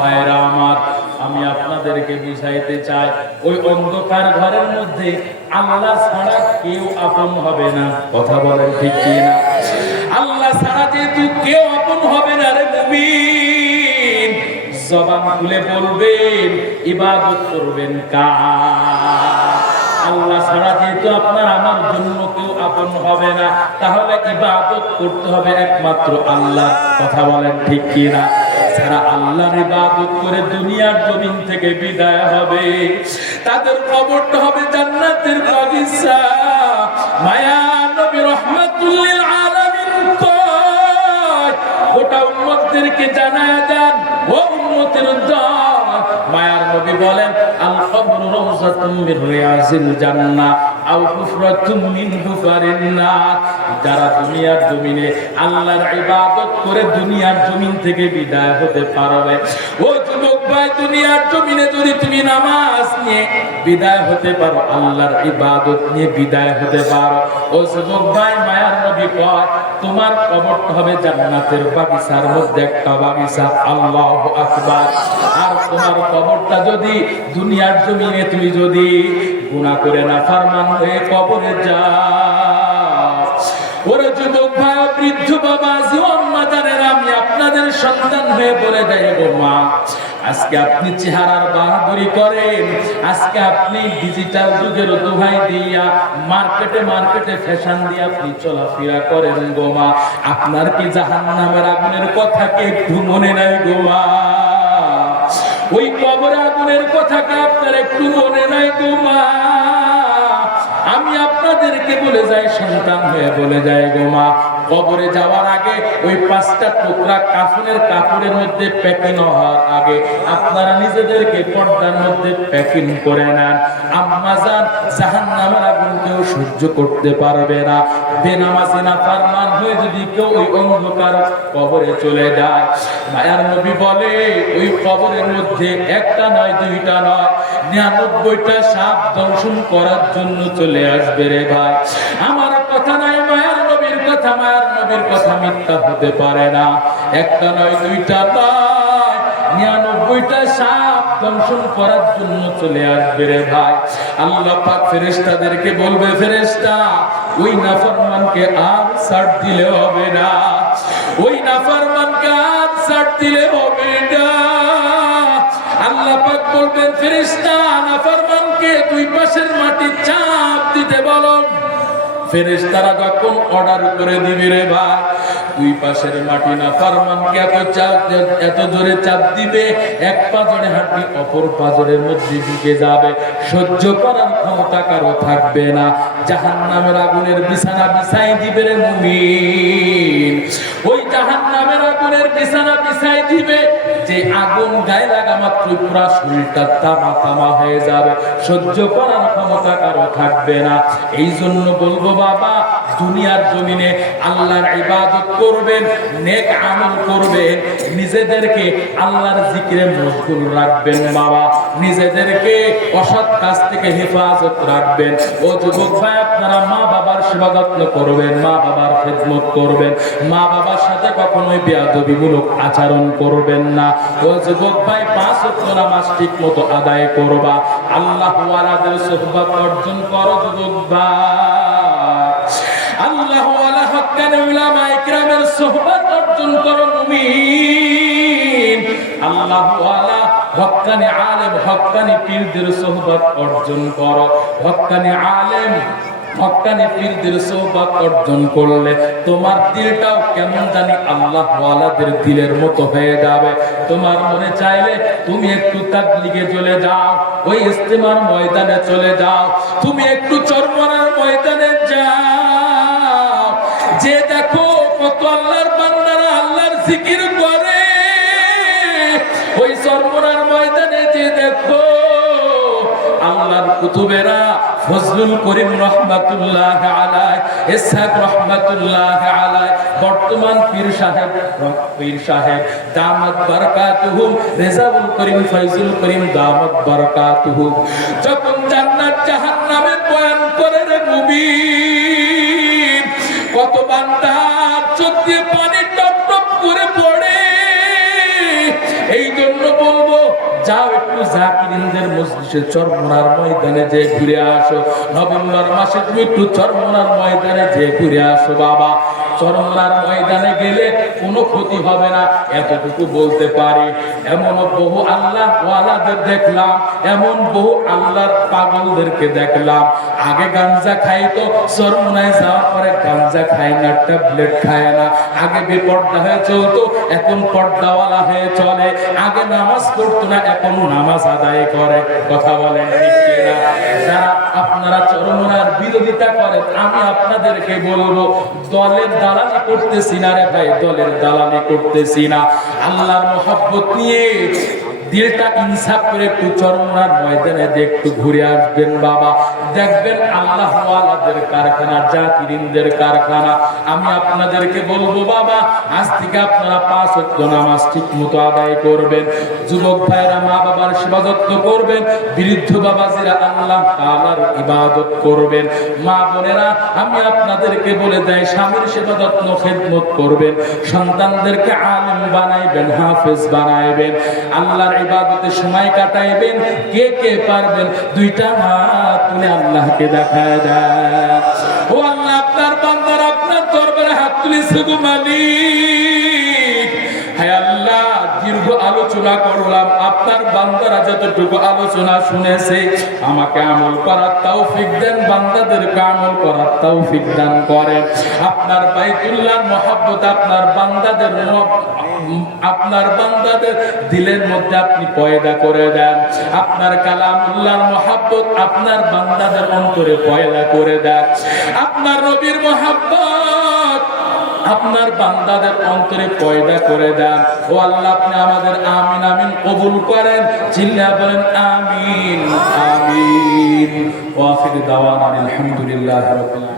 ভাইরা আমার, আমি আপনাদেরকে বুঝাইতে চাই, ওই অন্ধকার ঘরের মধ্যে আল্লাহ ছাড়া কেউ আপন হবে না। কথা বলেন ঠিক কি না? আল্লাহ ছাড়া যেহেতু কেউ আপন হবে না রে মুমিন, জবান খুলে বলবেন, ইবাদত করবেন কার? আল্লাহ ছাড়া যেহেতু আপনার আমার জন্য কেউ আপন হবে না, তাহলে ইবাদত করতে হবে একমাত্র আল্লাহ। কথা বলেন ঠিক কি না? যারা আল্লাহর ইবাদত করে দুনিয়ার জমিন থেকে বিদায় হবে, তাদের কবরটা হবে জান্নাতের বাগিচা। মায়া নবী রাহমাতুল লিল আলামিন কয়, গোটা উম্মতদেরকে জানায় দেন, ও উম্মতের দল, মায়ার নবী বলেন, আল কবরু রাওযাতুম মির রিয়াজিল জান্নাহ আও হুফরাতুম মিন হুফারিন নার। যারা দুনিয়ার জমিনে আল্লাহর ইবাদত করে দুনিয়ার জমিন থেকে বিদায় হতে পারবে, ও যুবক ভাই, দুনিয়ার জমিনে যদি তুমি নামাজ নিয়ে বিদায় হতে পারো, আল্লাহর ইবাদত নিয়ে বিদায় হতে পারো, ও যুবক ভাই, মায়ার নবী কয়, তোমার কবরটা হবে জান্নাতের বাগিচার মধ্যে একটা বাগিচা। আল্লাহু আকবার। আর তোমার কবরটা যদি দুনিয়ার জমিনে তুমি যদি গুনাহ করে নাফরমান হয়ে কবরে যাও, ওরে যুবক ভাই, বৃদ্ধ বাবা, আম্মা জানেরা, আমি আপনাদের সন্তান হয়ে বলে যাই, গো মা, আজকে আপনি চেহারার বাহাদুরি করেন, আজকে আপনি ডিজিটাল যুগের দোহাই দিয়া মার্কেটে ফ্যাশন দিয়ে আপনি চলাফেরা করেন, গো মা, আপনার কি জাহান্নামের আগুনের কথা কি একটু মনে নাই গো মা? ওই কবরে আগুনের কথা কি আপনার একটু মনে নাই গো মা? আমি আপনাদেরকে বলে যাই, সন্তান হয়ে বলে যাই, গো মা, কবরে যাওয়ার আগে ওই 5টা টুকরা কাফনের কাপড়ের মধ্যে প্যাকিং হওয়ার আগে আপনারা নিজেদেরকে পর্দার মধ্যে প্যাকিং করে নেন। আম্মা জান, জাহান্নামের আগুন কেউ সহ্য করতে পারবে না। বেনামাজি নাফরমান হয়ে যদি কেউ ওই অন্ধকার কবরে চলে যায়, মায়ার নবী বলে, ওই কবরের মধ্যে একটা নয়, দুইটা নয়, 99টা সাপ দংশন করার জন্য চলে আসবে রে ভাই। আমার কথা নাই, মায়ার নবীর কথা, মায়ার নবীর কথা মিথ্যা হতে পারে না। একটা নয়, দুইটা নয়, 99টা সাপ দংশন করার জন্য চলে আসবে রে ভাই। আল্লাহ পাক ফেরেশতাদেরকে বলবে, ফেরেশতা ওই নাফরমানকে আর ছাড় দিলে হবে না, ওই নাফরমানকে আর ছাড় দিলে হবে না। আল্লাহ পাক বলবেন ফেরেশতা নাফরমানকে দুই পাশের মাটি চাপ দিতে বলো। ফেরেশতারা যখন অর্ডার করে দিবে রে ভাই, দুই পাশের মাটি নাফরমানকে এত জোরে চাপ দিবে, এক পাজরে হাঁটি অপর পাজরের মধ্যে ঢুকে যাবে, সহ্য করার ক্ষমতা কারো থাকবে না। জাহান্নামের আগুনের বিছানা বিছাই দিবে রে মুমিন, ওই জাহান্নামের আগুনের বিছানা বিছাই দিবে, যে আগুন গায়ে লাগা মাত্র পুরা শরীরটা তামা তামা হয়ে যাবে, সহ্য করার ক্ষমতা কারো থাকবে না। এই জন্য বলবো বাবা, দুনিয়ার জমিনে আল্লাহর ইবাদত করবেন, নেক আমল করবেন, নিজেদেরকে আল্লাহর জিকিরে মশগুল রাখবেন বাবা, নিজেদেরকে অসৎ কাজ থেকে হেফাজত রাখবেন। ও যুবক ভাই, আপনারা মা বাবার সেবা যত্ন করবেন, মা বাবার খেদমত করবেন, মা বাবার সাথে কখনোই বেয়াদবিমূলক আচরণ করবেন না। ও যুবক ভাই, 5 ওয়াক্ত নামাজ ঠিক মতো আদায় করবা, আল্লাহ ওয়ালাদের সুহবত অর্জন করো। যুবক ভাই, আল্লাহ ওয়ালা হক্কানি উলামায়ে কিরামের সুহবত অর্জন করো মুমিন। আল্লাহ ওয়ালা হক্কানি আলেম, হক্কানি পীরদের সুহবত অর্জন করো। হক্কানি আলেম, হক্কানি পীরদের সুহবত অর্জন করলে তোমার দিলটাও কেমন জানি আল্লাহ ওয়ালাদের দিলের মতো হয়ে যাবে। তোমার মনে চাইলে তুমি একটু তাবলীগে চলে যাও, ওই ইস্তেমার ময়দানে চলে যাও, তুমি একটু চরমনার ময়দানে যাও, যে দেখো কত আল্লাহর বান্দারা আল্লাহর জিকির করে। ওই চরমনার ময়দানে যে দেখো আল্লাহর কুতুবেরা, ফজলুল করিম রহমাতুল্লাহ আলাইহি, ইসহাক রহমাতুল্লাহ আলাইহি, বর্তমান পীর সাহেব দামাত বারাকাতুহু, রেজাউল করিম ফয়জুল করিম দামাত বারাকাতুহু, যখন জান্নাত জাহান্নামের বয়ান করে রে মুমিন, কত বান্দা চোখ দিয়ে পানি টপ টপ করে পড়ে। এই জন্য বলবো, যাও একটু জাকিরিনদের মজলিসে চরমনার ময়দানে যে ঘুরে আসো। নভেম্বর মাসে তুমি একটু চরমনার ময়দানে যে ঘুরে আসো বাবা। চরমনার ময়দানে গেলে কোনো ক্ষতি হবে না, এতটুকু বলতে পারি। এমন বহু আল্লাহ ওয়ালাদের দেখলাম, এমন বহু আল্লাহর পাগলদেরকে দেখলাম, আগে গাঞ্জা খাইতো, চরমনায় যাওয়ার পরে গাঞ্জা খায় না, ট্যাবলেট খায় না। আগে বেপর্দা হয়ে চলতো, এখন পর্দাওয়ালা হয়ে চলে। আগে নামাজ পড়তো না, এখন নামাজ আদায় করে। কথা বলেন ঠিক কিনা? যারা আপনারা চরমনার বিরোধিতা করেন, আমি আপনাদেরকে বলবো, দলের দালালি করতেছি না রে ভাই, দলের দালালি করতেছি না। আল্লাহর মহব্বত নিয়ে দিলটা ইনসাফ করে একটু চরমনার ময়দানে একটু ঘুরে আসবেন বাবা, দেখবেন আল্লাহ ওয়ালাদের কারখানা, জাকিরিনদের কারখানা। আমি আপনাদেরকে বলবো বাবা, আজ থেকে আপনারা 5 ওয়াক্ত নামাজ ঠিক মতো আদায় করবেন। যুবক ভাইরা মা বাবার সেবা যত্ন করবেন, বৃদ্ধ বাবাজিরা আল্লাহ তাআলার ইবাদত করবেন। মা বোনেরা, আমি আপনাদেরকে বলে দেই, স্বামীর সেবা যত্ন খেদমত করবেন, সন্তানদেরকে আলেম বানাইবেন, হাফেজ বানাইবেন, আল্লাহর ইবাদতে সময় কাটাইবেন। কে কে পারবেন 2টা হাত তুলে আল্লাহকে দেখায় দেন। ও আল্লাহ, আপনার বান্দারা আপনার দরবারে হাত তুলেছে গো মালিক। হে আল্লাহ, দীর্ঘ আলোচনা করলাম, আপনার বান্দারা যতটুকু আলোচনা শুনেছে, আমাকে আমল করার তৌফিক দেন, বান্দাদেরকে আমল করার তৌফিক দান করেন। আপনার বাইতুল্লাহর মহব্বত আপনার বান্দাদের দিলের মধ্যে আপনি পয়দা করে দেন। আপনার কালামুল্লাহর মহব্বত আপনার বান্দাদের অন্তরে পয়দা করে দেন। আপনার নবীর মহব্বত আপনার বান্দাদের অন্তরে পয়দা করে দেন। ও আল্লাহ, আপনি আমাদের আমিন আমিন কবুল করেন। চিল্লা বলেন আমিন আমিন। ওয়া আখির দাওয়ানা আলহামদুলিল্লাহি রাব্বিল আলামিন।